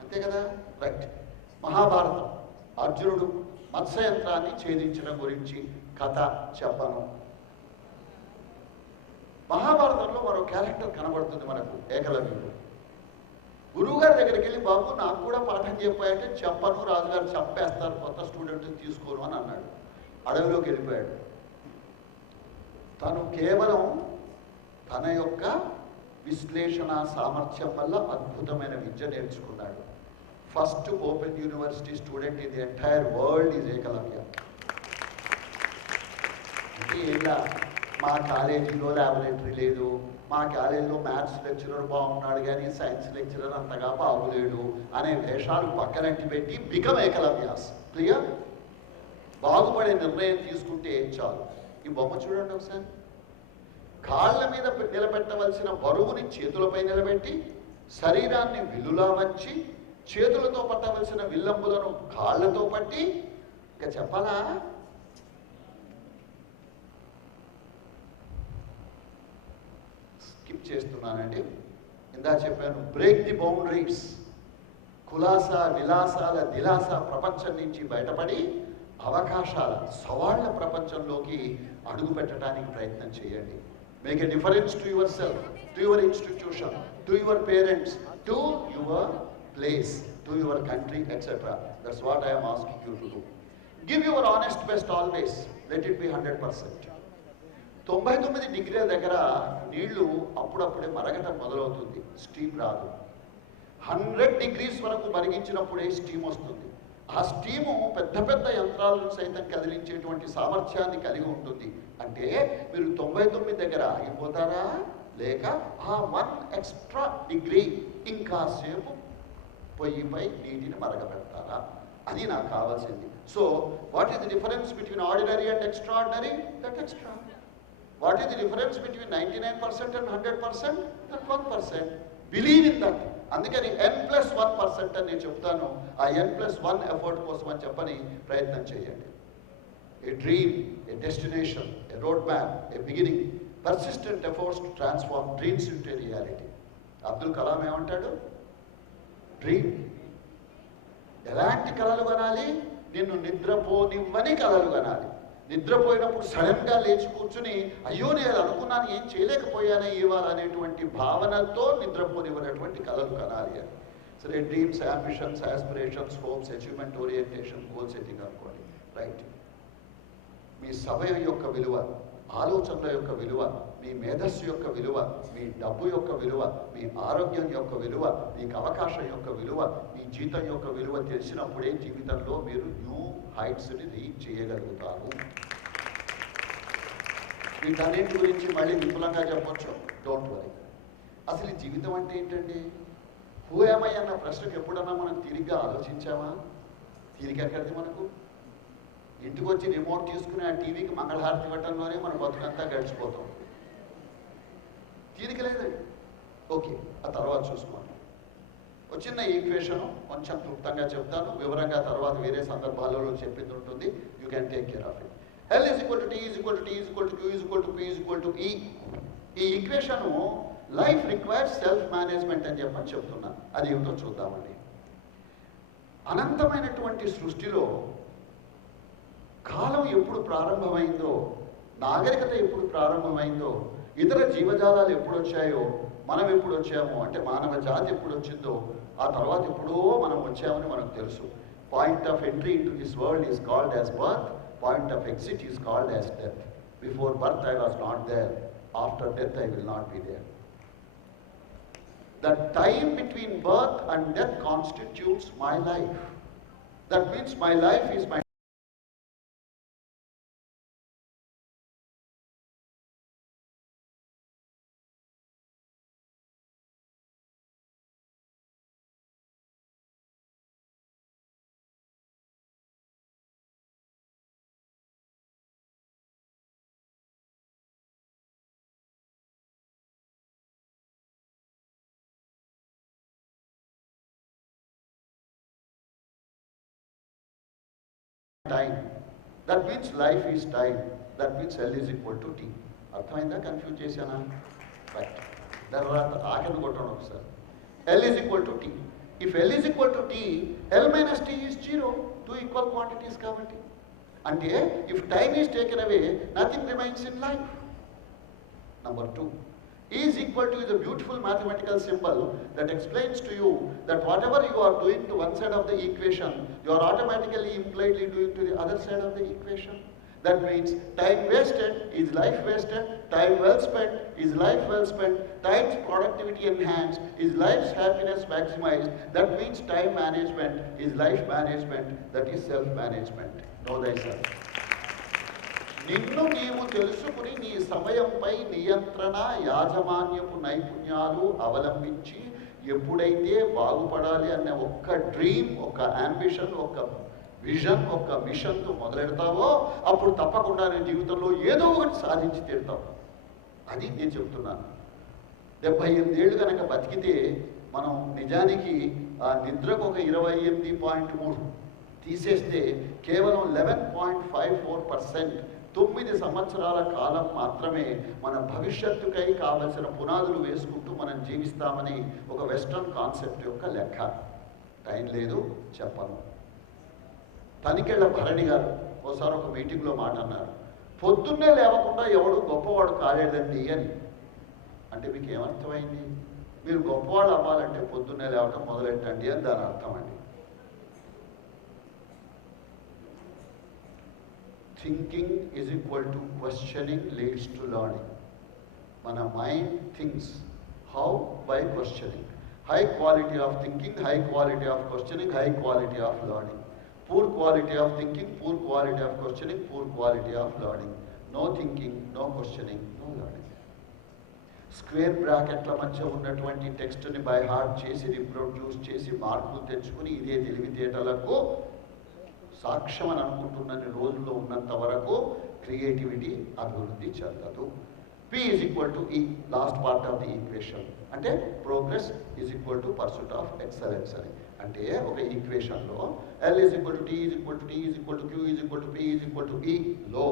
అంతే కదా. రైట్. మహాభారతం, అర్జునుడు మత్స్యయంత్రాన్ని ఛేదించడం గురించి కథ చెప్పను. మహాభారతంలో మరో క్యారెక్టర్ కనబడుతుంది మనకు, ఏకలవ్యుడు. గురువుగారి దగ్గరికి వెళ్ళి బాబు నాకు కూడా పాఠం చెప్పాయంటే చెప్పను, రాజుగారు చంపేస్తారు, కొత్త స్టూడెంట్ని తీసుకోను అని అన్నాడు. అడవిలోకి వెళ్ళిపోయాడు. తను కేవలం తన యొక్క విశ్లేషణ సామర్థ్యం వల్ల అద్భుతమైన విద్య నేర్చుకున్నాడు. First open university student in the entire world is Ekalavya. ఇలా మా కాలేజీలో ల్యాబొరేటరీ లేదు, మా కాలేజీలో మ్యాథ్స్ లెక్చరర్ బాగున్నాడు కానీ సైన్స్ లెక్చరర్ అంతగా బాగులేడు అనే వేషాలు పక్కనట్టి పెట్టి బికమ్ ఏకలవ్యాస్. క్లియర్? బాగుపడే నిర్ణయం తీసుకుంటే చాలు. ఈ బొమ్మ చూడండి ఒకసారి. కాళ్ళ మీద నిలబెట్టవలసిన బరువుని చేతులపై నిలబెట్టి, శరీరాన్ని విల్లులా వంచి, చేతులతో పట్టవలసిన విల్లంబులను కాళ్ళతో పట్టి, ఇంకా చెప్పాలా? స్కిప్ చేస్తున్నానండి. ఇందా చెప్పాను, బ్రేక్ ది బౌండరీస్. కులాస విలాసాల దిలాస ప్రపంచం నుంచి బయటపడి అవకాశాల సవాళ్ల ప్రపంచంలోకి అడుగు పెట్టడానికి ప్రయత్నం చేయండి. Make a difference to your self, to your institution, to your parents, to your place, to your country, etc. That's what I am asking you to do. Give your honest best always. Let it be 100%. 99 డిగ్రీల దగ్గర నీళ్లు అప్పుడప్పుడే మరగటం మొదలవుతుంది, స్టీమ్ రాదు. 100 degrees వరకు మరిగించినప్పుడే స్టీమ్ వస్తుంది. ఆ స్టీము పెద్ద పెద్ద యంత్రాలను సైతం కదిలించేటువంటి సామర్థ్యాన్ని కలిగి ఉంటుంది. అంటే మీరు 99 దగ్గర ఆగిపోతారా, లేక ఆ 1 extra degree ఇంకా సేపు పొయ్యిపై నీటిని మరగపెడతారా? అది నాకు కావాల్సింది. So what is the difference between ordinary and extraordinary? That extra. What is the difference between 99% and 100%? That 1%. Believe in that. అందుకని n+1% అని నేను చెప్తాను. ఆ n+1 ఎఫర్ట్ కోసం అని చెప్పని ప్రయత్నం చేయండి. ఏ dream, A destination, A road map, A beginning, persistent efforts to transform dreams into reality. Abdul Kalam ఏమంటాడు? డ్రీమ్. ఎలాంటి కళలు కనాలి? నిన్ను నిద్రపోనివ్వని కళలు కనాలి. నిద్రపోయినప్పుడు సడన్గా లేచి కూర్చుని అయ్యో నేను అనుకున్నాను ఏం చేయలేకపోయానే ఇవాళ అనేటువంటి భావనతో నిద్రపోనివ్వనటువంటి కళలు కనాలి అని. సరే, dreams, ambitions, aspirations, hopes, achievement orientation, goal setting అనుకోండి. రైట్. మీ సమయం యొక్క విలువ, ఆలోచనల యొక్క విలువ, మీ మేధస్సు యొక్క విలువ, మీ డబ్బు యొక్క విలువ, మీ ఆరోగ్యం యొక్క విలువ, మీకు అవకాశం యొక్క విలువ, మీ జీతం యొక్క విలువ తెలిసినప్పుడే జీవితంలో మీరు న్యూ హైట్స్ని రీచ్ చేయగలుగుతారు. వీటన్నింటి గురించి మళ్ళీ విపులంగా చెప్పొచ్చు, డోంట్ వరీ. అసలు ఈ జీవితం అంటే ఏంటండి? హూ యామ్ ఐ అన్న ప్రశ్నకు ఎప్పుడన్నా మనం తిరిగ్గా ఆలోచించామా? తిరిగి ఎక్కడిది మనకు? ఇంటికి వచ్చి రిమోట్ తీసుకుని ఆ టీవీకి మంగళహారతి ఇవ్వటంలోనే మన బతుకంతా గడిచిపోతాం. తీరిక లేదండి. ఓకే, ఆ తర్వాత చూసుకోండి. ఒక చిన్న ఈక్వేషన్ కొంచెం క్లుప్తంగా చెప్తాను, వివరంగా తర్వాత వేరే సందర్భాలలో చెప్పింది ఉంటుంది. You can take care of it. L = T = T = Q = P = E. ఈ equation life requires self management అని చెప్పని చెప్తున్నాను. అది ఏమిటో చూద్దామండి. అనంతమైనటువంటి సృష్టిలో కాలం ఎప్పుడు ప్రారంభమైందో, నాగరికత ఎప్పుడు ప్రారంభమైందో, ఇతర జీవజాలాలు ఎప్పుడు వచ్చాయో, మనం ఎప్పుడు వచ్చామో, అంటే మానవ జాతి ఎప్పుడు వచ్చిందో, ఆ తర్వాత ఎప్పుడో మనం వచ్చామని మనకు తెలుసు. Point of entry into this world is called as birth, point of exit is called as death. Before birth I was not there, after death I will not be there. The time between birth and death constitutes my life. That means my life is my time. That means life is time. That means L = T. అర్థమైందా? కన్ఫ్యూజ్ చేశానా? రైట్. తర్వాత ఆఖరి కొట్టండి ఒకసారి. L = T. If L = T, L - T is 0. Two equal quantities కాబట్టి. అంటే if time is taken away, nothing remains in life. Number 2. E is equal to is a beautiful mathematical symbol that explains to you that whatever you are doing to one side of the equation, you are automatically impliedly doing to the other side of the equation. That means time wasted is life wasted, time well spent is life well spent, time's productivity enhanced is life's happiness maximized. That means time management is life management, that is self-management. Know thyself. నిన్ను నీవు తెలుసుకుని నీ సమయంపై నియంత్రణ యాజమాన్యపు నైపుణ్యాలు అవలంబించి ఎప్పుడైతే బాగుపడాలి అనే ఒక్క డ్రీమ్, ఒక యాంబిషన్, ఒక విజన్, ఒక మిషన్తో మొదలెడతావో అప్పుడు తప్పకుండా నీ జీవితంలో ఏదో ఒకటి సాధించి తీరుతావు. అది నేను చెప్తున్నాను. 78 ఏళ్ళు కనుక బతికితే మనం నిజానికి ఆ నిద్రకు ఒక 28.3 తీసేస్తే కేవలం 11.54%, 9 సంవత్సరాల కాలం మాత్రమే మన భవిష్యత్తుకై కావలసిన పునాదులు వేసుకుంటూ మనం జీవిస్తామని ఒక వెస్ట్రన్ కాన్సెప్ట్ యొక్క లెక్క. టైం లేదు, చెప్పను. తనికెళ్ళ భరణి గారు ఒకసారి ఒక మీటింగ్లో మాట అన్నారు, పొద్దున్నే లేవకుండా ఎవడు గొప్పవాడు కాలేదండి అని. అంటే మీకు ఏమర్థమైంది? మీరు గొప్పవాళ్ళు అవ్వాలంటే పొద్దున్నే లేవటం మొదలెట్టండి అని దాని అర్థం అండి. Thinking is equal to questioning leads to learning. మన mind thinks how? By questioning. High quality of thinking, high quality of questioning, high quality of learning. Poor quality of thinking, poor quality of questioning, poor quality of learning. No thinking, no questioning, no learning. Square బ్రాకెట్ల మధ్య ఉన్నటువంటి టెక్స్ట్ని బై హార్ట్ చేసి రిప్రొడ్యూస్ చేసి మార్కులు తెచ్చుకుని ఇదే తెలివితేటలకు సాక్ష్యం అని అనుకుంటున్న రోజుల్లో ఉన్నంత వరకు క్రియేటివిటీ అభివృద్ధి చెందదు. P is equal to E, last part of the equation. అంటే progress is equal to pursuit of excellence అని. అంటే ఒక ఈక్వేషన్లో L is equal to T is equal to T is equal to Q is equal to P is equal to E లో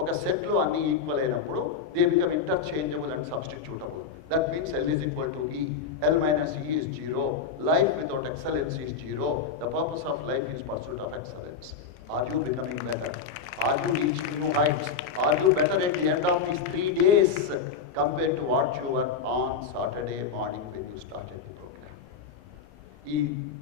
ఒక సెట్లో అన్ని ఈక్వల్ అయినప్పుడు they become interchangeable and substitutable. That means L is equal to E. L minus E is 0. Life without excellence is 0. The purpose of life is pursuit of excellence. Are you becoming better? Are you reaching new heights? Are you better at the end of these 3 days compared to what you were on Saturday morning when you started the program? ఈ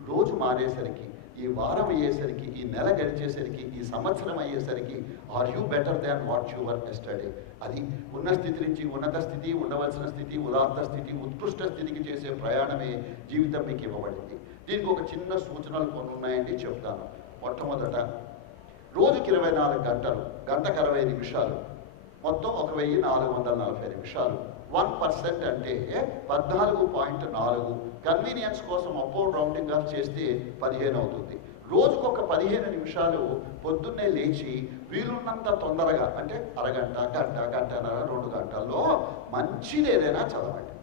రోజు మారేసరికి, ఈ వారం అయ్యేసరికి, ఈ నెల గడిచేసరికి, ఈ సంవత్సరం అయ్యేసరికి are you better than what you were yesterday? అది ఉన్న స్థితి నుంచి ఉన్నత స్థితి, ఉండవలసిన స్థితి, ఉదాత్త స్థితి, ఉత్కృష్ట స్థితికి చేసే ప్రయాణమే జీవితం మీకు ఇవ్వబడింది. దీనికి ఒక చిన్న సూచనలు కొన్ని ఉన్నాయండి, చెప్తాను. మొట్టమొదట, రోజుకి 24 గంటలు, గంటకు 60 నిమిషాలు, మొత్తం 1440 నిమిషాలు. 1% అంటే 14.4. కన్వీనియన్స్ కోసం అప్అవుట్ రౌండింగ్ ఆఫ్ చేస్తే 15 అవుతుంది. రోజుకొక 15 నిమిషాలు పొద్దున్నే లేచి వీలున్నంత తొందరగా, అంటే అరగంట, గంట, గంటన్నర, 2 గంటల్లో మంచిది ఏదైనా చదవండి.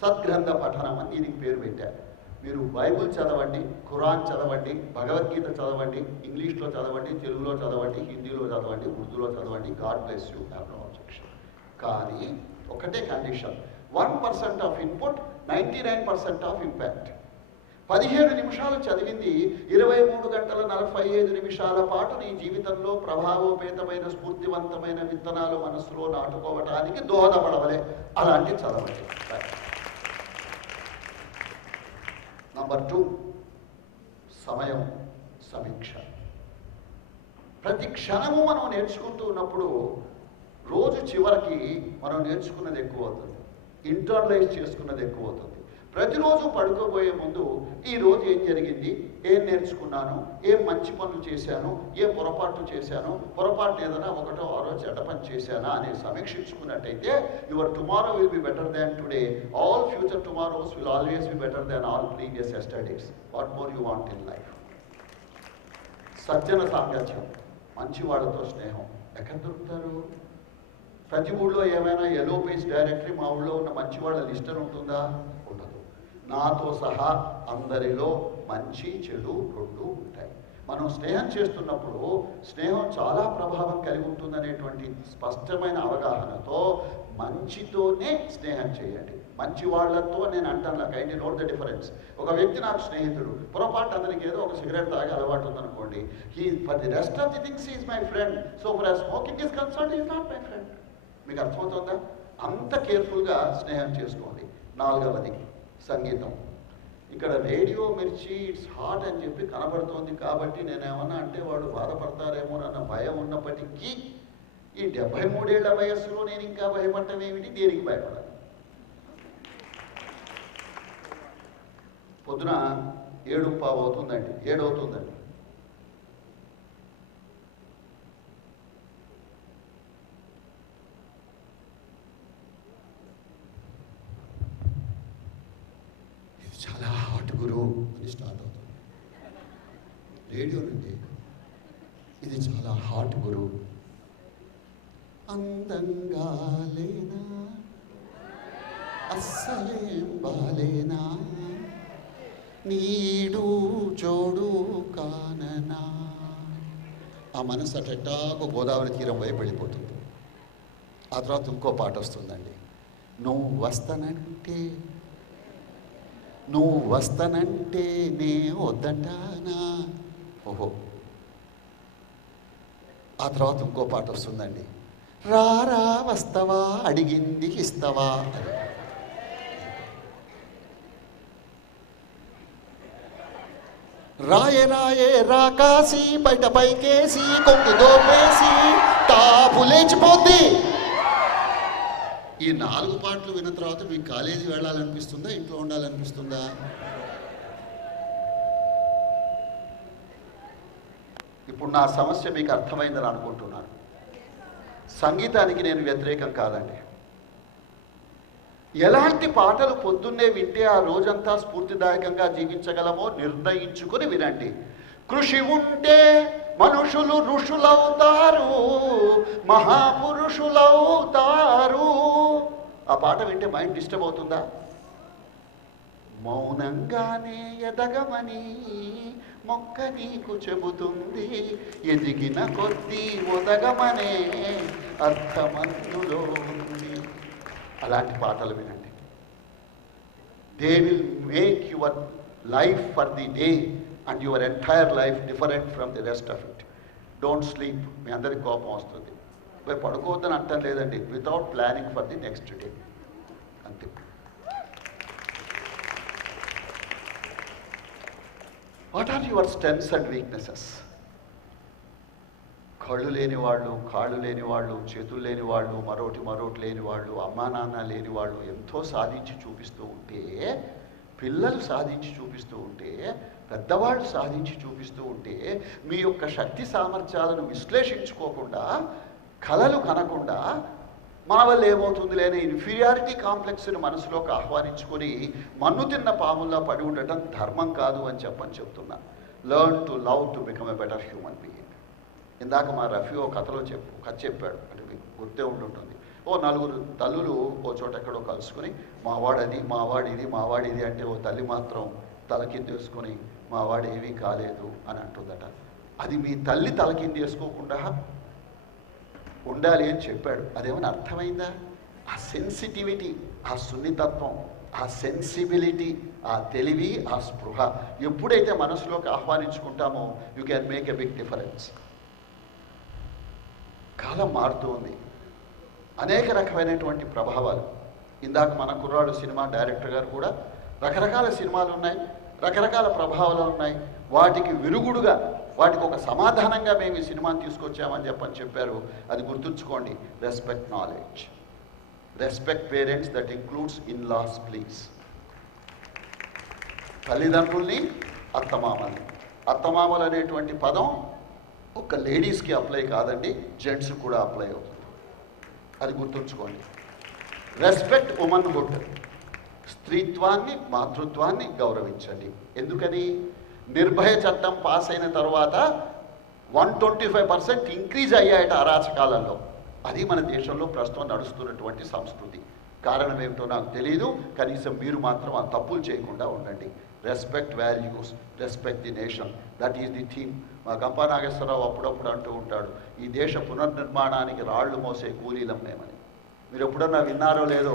సద్గ్రంథ పఠనం అని దీనికి పేరు పెట్టారు. మీరు బైబుల్ చదవండి, ఖురాన్ చదవండి, భగవద్గీత చదవండి, ఇంగ్లీష్లో చదవండి, తెలుగులో చదవండి, హిందీలో చదవండి, ఉర్దూలో చదవండి. God bless you, have no objection. కానీ ఒకటే condition, 1% of input, 99% of impact. 15 నిమిషాలు చదివింది 23 గంటల 45 నిమిషాల పాటు నీ జీవితంలో ప్రభావోపేతమైన, స్ఫూర్తివంతమైన విత్తనాలు మనస్సులో నాటుకోవటానికి దోహదపడవలే. అలాంటి చదవండి. నంబర్ 2, సమయం సమీక్ష. ప్రతి క్షణము మనం నేర్చుకుంటూ ఉన్నప్పుడు రోజు చివరికి మనం నేర్చుకున్నది ఎక్కువ అవుతుంది, ఇంటర్నలైజ్ చేసుకున్నది ఎక్కువ అవుతుంది. ప్రతిరోజు పడుకోబోయే ముందు ఈ రోజు ఏం జరిగింది, ఏం నేర్చుకున్నాను, ఏం మంచి పనులు చేశాను, ఏ పొరపాట్లు చేశాను, పొరపాటు ఏదైనా ఒకటో ఆరో చెడ్డ పని చేశానా అని సమీక్షించుకున్నట్టయితే your tomorrow will be better than today. All future tomorrows will always be better than all previous yesterdays. What more you want in life? సజ్జన సాంగత్యం, మంచి వాళ్ళతో స్నేహం ఎక్కడ దొరుకుతారు? ప్రతి ఊళ్ళో ఏమైనా ఎల్లో పేజ్ డైరెక్టరీ మా ఊళ్ళో ఉన్న మంచి వాళ్ళ లిస్ట్ అని ఉంటుందా? ఉండదు. నాతో సహా అందరిలో మంచి చెడు 2 ఉంటాయి. మనం స్నేహం చేస్తున్నప్పుడు స్నేహం చాలా ప్రభావం కలిగి ఉంటుందనేటువంటి స్పష్టమైన అవగాహనతో మంచితోనే స్నేహం చేయండి. మంచి వాళ్ళతో నేను అంటాను, కైండ్లీ నోట్ ద డిఫరెన్స్. ఒక వ్యక్తి నాకు స్నేహితుడు, పొరపాటు అతనికి ఏదో ఒక సిగరెట్ తాగే అలవాటు ఉందనుకోండి, he for the rest of the things is my friend. So for as smoking is concern is not my friend. మీకు అర్థమవుతుందా? అంత కేర్ఫుల్గా స్నేహం చేసుకోండి. 4వది సంగీతం. ఇక్కడ రేడియో మిర్చి ఇట్స్ హాట్ అని చెప్పి కనబడుతోంది కాబట్టి నేనేమన్నా అంటే వాడు బాధపడతారేమో అన్న భయం ఉన్నప్పటికీ ఈ 73 ఏళ్ల వయస్సులో నేను ఇంకా భయపడటం ఏమిటి? దేనికి భయపడాలి? పొద్దున 7:15 అవుతుందండి, 7 అవుతుందండి. గురు అని స్టార్ట్ అవుతుంది రేడియో నుండి. ఇది చాలా హాట్ గురు. అందంగా లేనా, అస్సలేం బాలేనా, నీడు జోడు కాననా. ఆ మనసు అటెట్టాకు గోదావరి తీరం వైపు వెళ్ళిపోతుంది. ఆ తర్వాత ఇంకో పాట వస్తుందండి. నువ్వు వస్తానంటే నే వద్దంటానా. ఓహో. ఆ తర్వాత ఇంకో పాట వస్తుందండి. రారా వస్తావా, అడిగింది ఇస్తావా అని. రాయే రాకాసి బయట పైకేసి కొంగు దోపేసి టాపు లేచిపోద్ది. ఈ 4 పాటలు విన్న తర్వాత మీకు కాలేజీ వెళ్ళాలనిపిస్తుందా, ఇంట్లో ఉండాలనిపిస్తుందా? ఇప్పుడు నా సమస్య మీకు అర్థమైందని అనుకుంటున్నాను. సంగీతానికి నేను వ్యతిరేకం కాదండి. ఎలాంటి పాటలు పొద్దున్నే వింటే ఆ రోజంతా స్ఫూర్తిదాయకంగా జీవించగలమో నిర్ణయించుకుని వినండి. కృషి ఉంటే మనుషులు ఋషులవుతారు, మహాపురుషులవుతారు. ఆ పాట వింటే మైండ్ డిస్టర్బ్ అవుతుందా? మౌనంగానే ఎదగమని మొక్క నీకు చెబుతుంది, ఎదిగిన కొద్దీ ఒదగమనే అర్థమందులో ఉంది. అలాంటి పాటలు వినండి. They will make your life for the day and your entire life different from the rest of it. Don't sleep. మీ అందరికి కోపం వస్తుంది, మరి పడుకోవద్దని అంటం లేదండి. Without planning for the next day, అంతే. What are your strengths and weaknesses? కళ్ళు లేని వాళ్ళు, కాళ్ళు లేని వాళ్ళు, చేతులు లేని వాళ్ళు, మరోటి లేని వాళ్ళు, అమ్మా నాన్న లేని వాళ్ళు ఎంతో సాధించి చూపిస్తూ ఉంటే, పిల్లలు సాధించి చూపిస్తూ ఉంటే, పెద్దవాళ్ళు సాధించి చూపిస్తూ ఉంటే, మీ యొక్క శక్తి సామర్థ్యాలను విశ్లేషించుకోకుండా, కలలు కనకుండా, మన వల్ల ఏమవుతుంది లేని ఇన్ఫీరియారిటీ కాంప్లెక్స్ని మనసులోకి ఆహ్వానించుకొని మన్ను తిన్న పాముల్లా పడి ఉండటం ధర్మం కాదు అని చెప్తున్నా. Learn to love to become a better human being. ఇందాక మా రఫీ ఓ కథ చెప్పాడు, అంటే మీకు గుర్తే ఉంటుంటుంది. ఓ 4 తల్లులు ఓ చోట ఎక్కడో కలుసుకొని మావాడది, మావాడిది, మావాడిది అంటే ఓ తల్లి మాత్రం తలకిందేసుకొని మావాడు ఏమీ కాలేదు అని అంటుందట. అది మీ తల్లి తలకిందేసుకోకుండా ఉండాలి అని చెప్పాడు. అదేమైనా అర్థమైందా? ఆ సెన్సిటివిటీ, ఆ సున్నితత్వం, ఆ సెన్సిబిలిటీ, ఆ తెలివి, ఆ స్పృహ ఎప్పుడైతే మనసులోకి ఆహ్వానించుకుంటామో you can make a big difference. కాలం మారుతూ ఉంది, అనేక రకమైనటువంటి ప్రభావాలు. ఇందాక మన కుర్రాడు సినిమా డైరెక్టర్ గారు కూడా రకరకాల సినిమాలు ఉన్నాయి, రకరకాల ప్రభావాలు ఉన్నాయి. వాటికి విరుగుడుగా, వాటికి ఒక సమాధానంగా మేము ఈ సినిమాని తీసుకొచ్చామని చెప్పారు. అది గుర్తుంచుకోండి. Respect knowledge, respect parents, that includes in laws please. తల్లిదండ్రుల్ని, అత్తమామల్ని. అత్తమామలు అనేటువంటి పదం ఒక లేడీస్కి అప్లై కాదండి, జెంట్స్కి కూడా అప్లై అవుతుంది. అది గుర్తుంచుకోండి. రెస్పెక్ట్ ఉమెన్హుడ్, స్త్రీత్వాన్ని, మాతృత్వాన్ని గౌరవించండి. ఎందుకని? నిర్భయ చట్టం పాస్ అయిన తర్వాత 125% ఇంక్రీజ్ అయ్యాయట అరాచకాలలో. అది మన దేశంలో ప్రస్తుతం నడుస్తున్నటువంటి సంస్కృతి. కారణం ఏమిటో నాకు తెలియదు, కనీసం మీరు మాత్రం ఆ తప్పులు చేయకుండా ఉండండి. Respect values, respect the nation, that is the theme. మా గంపా నాగేశ్వరరావు అప్పుడప్పుడు అంటూ ఉంటాడు, ఈ దేశ పునర్నిర్మాణానికి రాళ్లు మోసే కూలీలం మేమని. మీరు ఎప్పుడన్నా విన్నారో లేదో,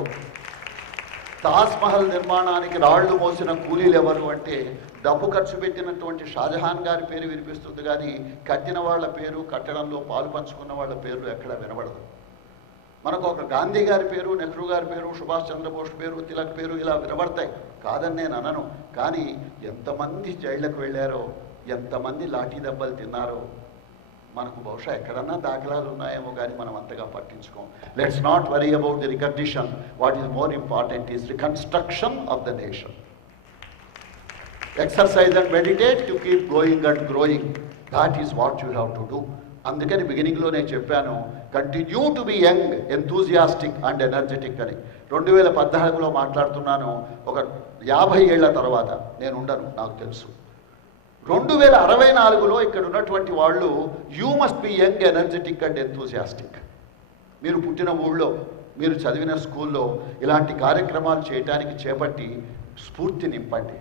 తాజ్మహల్ నిర్మాణానికి రాళ్లు మోసిన కూలీలు ఎవరు అంటే డబ్బు ఖర్చు పెట్టినటువంటి షాజహాన్ గారి పేరు వినిపిస్తుంది, కానీ కట్టిన వాళ్ళ పేరు, కట్టడంలో పాలు పంచుకున్న వాళ్ళ పేర్లు ఎక్కడా వినబడదు. మనకు ఒక గాంధీ గారి పేరు, నెహ్రూ గారి పేరు, సుభాష్ చంద్రబోస్ పేరు, తిలక్ పేరు ఇలా వినబడతాయి, కాదని నేను అనను. కానీ ఎంతమంది జైళ్లకు వెళ్ళారో, ఎంతమంది లాఠీ దెబ్బలు తిన్నారో మనకు బహుశా ఎక్కడన్నా దాఖలాలు ఉన్నాయేమో, కానీ మనం అంతగా పట్టించుకోం. Let's not worry about the recognition. What is more important is reconstruction of the nation. Exercise and meditate to keep growing and growing. That is what you have to do. అందుకని బిగినింగ్లో నేను చెప్పాను, continue to be young, enthusiastic and energetic అని. 2014లో మాట్లాడుతున్నాను. ఒక 50 ఏళ్ల తర్వాత నేను ఉండను, నాకు తెలుసు. 2064లో ఇక్కడ ఉన్నటువంటి వాళ్ళు you must be young, energetic and enthusiastic. మీరు పుట్టిన ఊళ్ళో, మీరు చదివిన స్కూల్లో ఇలాంటి కార్యక్రమాలు చేయడానికి చేపట్టి స్ఫూర్తి నింపండి.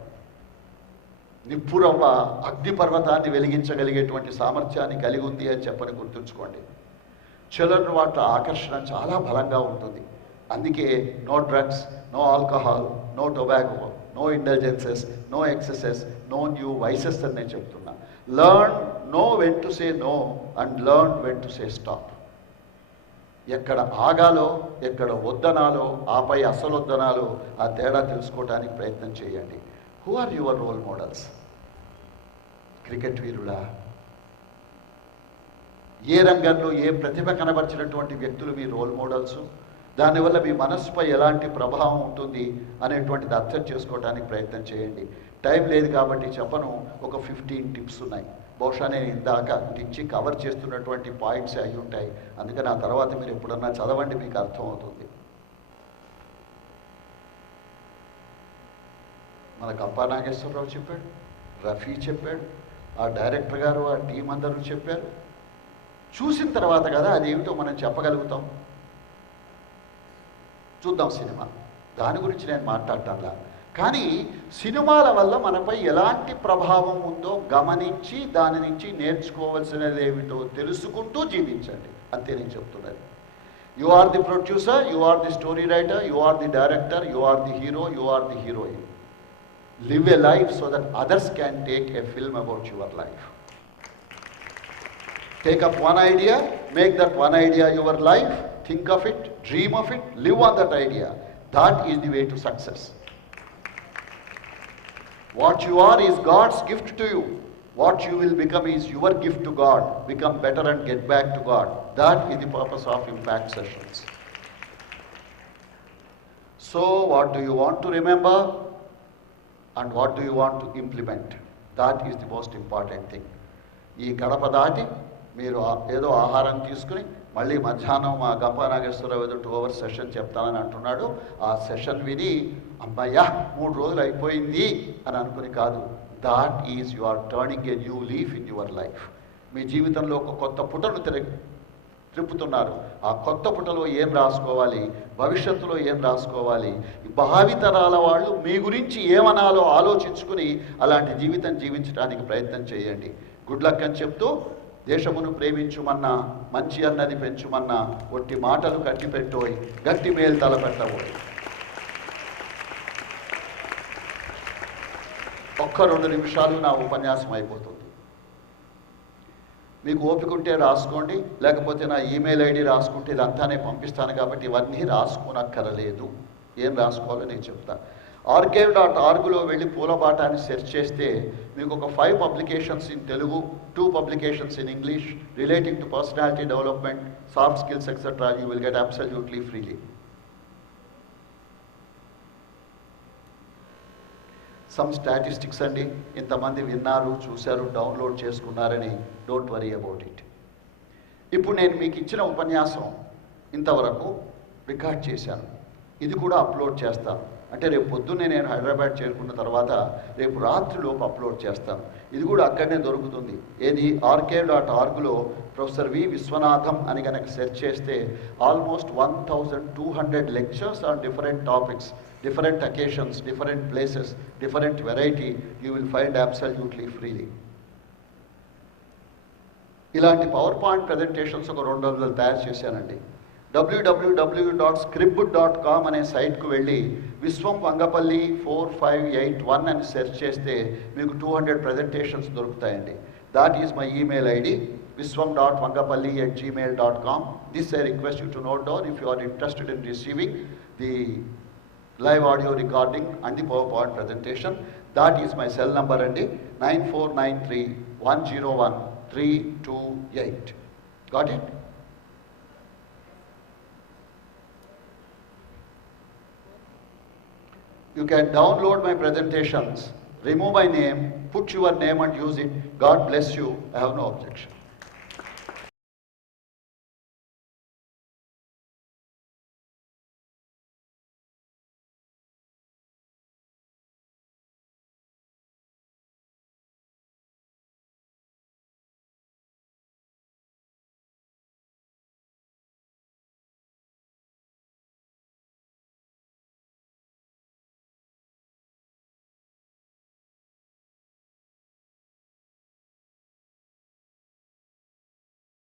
నిప్పురవ్వ అగ్నిపర్వతాన్ని వెలిగించగలిగేటువంటి సామర్థ్యాన్ని కలిగి ఉంది అని చెప్పని గుర్తుంచుకోండి. చిల్డ్రన్ వాటి ఆకర్షణ చాలా బలంగా ఉంటుంది. అందుకే no drugs, no alcohol, no tobacco, no indulgences, no excesses, no new vices అని నేను చెప్తున్నా. Learn know when to say no and learn when to say stop. ఎక్కడ ఆగాలో, ఎక్కడ వద్దనాలో, ఆపై అసలు వద్దనాలో ఆ తేడా తెలుసుకోవడానికి ప్రయత్నం చేయండి. Who are your role models? Cricket వీరులా? ఏ రంగంలో ఏ ప్రతిభ కనబరిచినటువంటి వ్యక్తులు మీ రోల్ మోడల్స్? దానివల్ల మీ మనస్సుపై ఎలాంటి ప్రభావం ఉంటుంది అనేటువంటిది అర్థం చేసుకోవడానికి ప్రయత్నం చేయండి. టైం లేదు కాబట్టి చెప్పను, ఒక 15 టిప్స్ ఉన్నాయి. బహుశా నేను ఇందాక నుంచి కవర్ చేస్తున్నటువంటి పాయింట్స్ అయి ఉంటాయి. అందుకని ఆ తర్వాత మీరు ఎప్పుడన్నా చదవండి, మీకు అర్థమవుతుంది. మన కప్పా నాగేశ్వరరావు చెప్పాడు, రఫీ చెప్పాడు, ఆ డైరెక్టర్ గారు, ఆ టీం అందరూ చెప్పారు. చూసిన తర్వాత కదా అదేమిటో మనం చెప్పగలుగుతాం. చూద్దాం సినిమా, దాని గురించి నేను మాట్లాడటంలా. కానీ సినిమాల వల్ల మనపై ఎలాంటి ప్రభావం ఉందో గమనించి దాని నుంచి నేర్చుకోవాల్సినది ఏమిటో తెలుసుకుంటూ జీవించండి, అంతే నేను చెప్తున్నది. You are the producer, you are the story writer, you are the director, you are the hero, you are the heroine. Live a life so that others can take a film about your life. Take up one idea, make that one idea your life, think of it, dream of it, live on that idea. That is the way to success. What you are is God's gift to you. What you will become is your gift to God. Become better and get back to God. That is the purpose of Impact Sessions. So, what do you want to remember? And what do you want to implement? That is the most important thing. ఈ గడప దాటి మీరు ఏదో ఆహారం తీసుకుని మళ్ళీ మధ్యాహ్నం మా గంపా నాగేశ్వరరావు ఏదో 2 hours సెషన్ చెప్తానని అంటున్నాడు. ఆ సెషన్ విని అమ్మయ్యా 3 రోజులు అయిపోయింది అని అనుకుని కాదు. That is you are turning a new leaf in your life. మీ జీవితంలో ఒక కొత్త పుటను త్రిప్పుతున్నారు. ఆ కొత్త పుటలో ఏం రాసుకోవాలి, భవిష్యత్తులో ఏం రాసుకోవాలి, భావితరాల వాళ్ళు మీ గురించి ఏమనాలో ఆలోచించుకుని అలాంటి జీవితం జీవించడానికి ప్రయత్నం చేయండి. గుడ్ లక్ అని చెప్తూ, దేశమును ప్రేమించుమన్నా, మంచి అన్నది పెంచుమన్నా, ఒట్టి మాటలు కట్టిపెట్టోయి, గట్టి మేలు తలపెట్టబోయి. ఒక్క 2 నిమిషాలు నా ఉపన్యాసం అయిపోతుంది. మీకు ఓపిక ఉంటే రాసుకోండి, లేకపోతే నా ఈమెయిల్ ఐడి రాసుకుంటే ఇదంతా నేను పంపిస్తాను. కాబట్టి ఇవన్నీ రాసుకోనక్కరలేదు. ఏం రాసుకోవాలో నేను చెప్తాను. archive.orgలో వెళ్ళి పూలబాటాన్ని సెర్చ్ చేస్తే మీకు ఒక 5 publications in Telugu, 2 publications in English relating to personality development, soft skills etcetera you will get absolutely freely. Some statistics అండి, ఇంతమంది విన్నారు, చూశారు, డౌన్లోడ్ చేసుకున్నారని డోంట్ వరీ అబౌట్ ఇట్. ఇప్పుడు నేను మీకు ఇచ్చిన ఉపన్యాసం ఇంతవరకు రికార్డ్ చేశాను. ఇది కూడా అప్లోడ్ చేస్తాను. అంటే రేపు పొద్దున్నే నేను హైదరాబాద్ చేరుకున్న తర్వాత రేపు రాత్రిలోపు అప్లోడ్ చేస్తాను. ఇది కూడా అక్కడనే దొరుకుతుంది. ఏది archive.orgలో ప్రొఫెసర్ వి విశ్వనాథం అని కనుక సెర్చ్ చేస్తే almost 1200 lectures on different topics, different occasions, different places, different variety, you will find absolutely freely. ఇలాంటి పవర్ పాయింట్ ప్రజెంటేషన్స్ ఒక 200 తయారు చేశానండి. www.scribd.com అనే సైట్కు వెళ్ళి విశ్వం వంగపల్లి 4581 అని సెర్చ్ చేస్తే మీకు 200 ప్రజెంటేషన్స్ దొరుకుతాయండి. That is my email ID, viswam.vangapalli@gmail.com. This I request you to note down if you are interested in receiving the live audio recording and the PowerPoint presentation. That is my cell number andi, 9493-101-328. Got it? You can download my presentations, remove my name, put your name and use it. God bless you. I have no objection.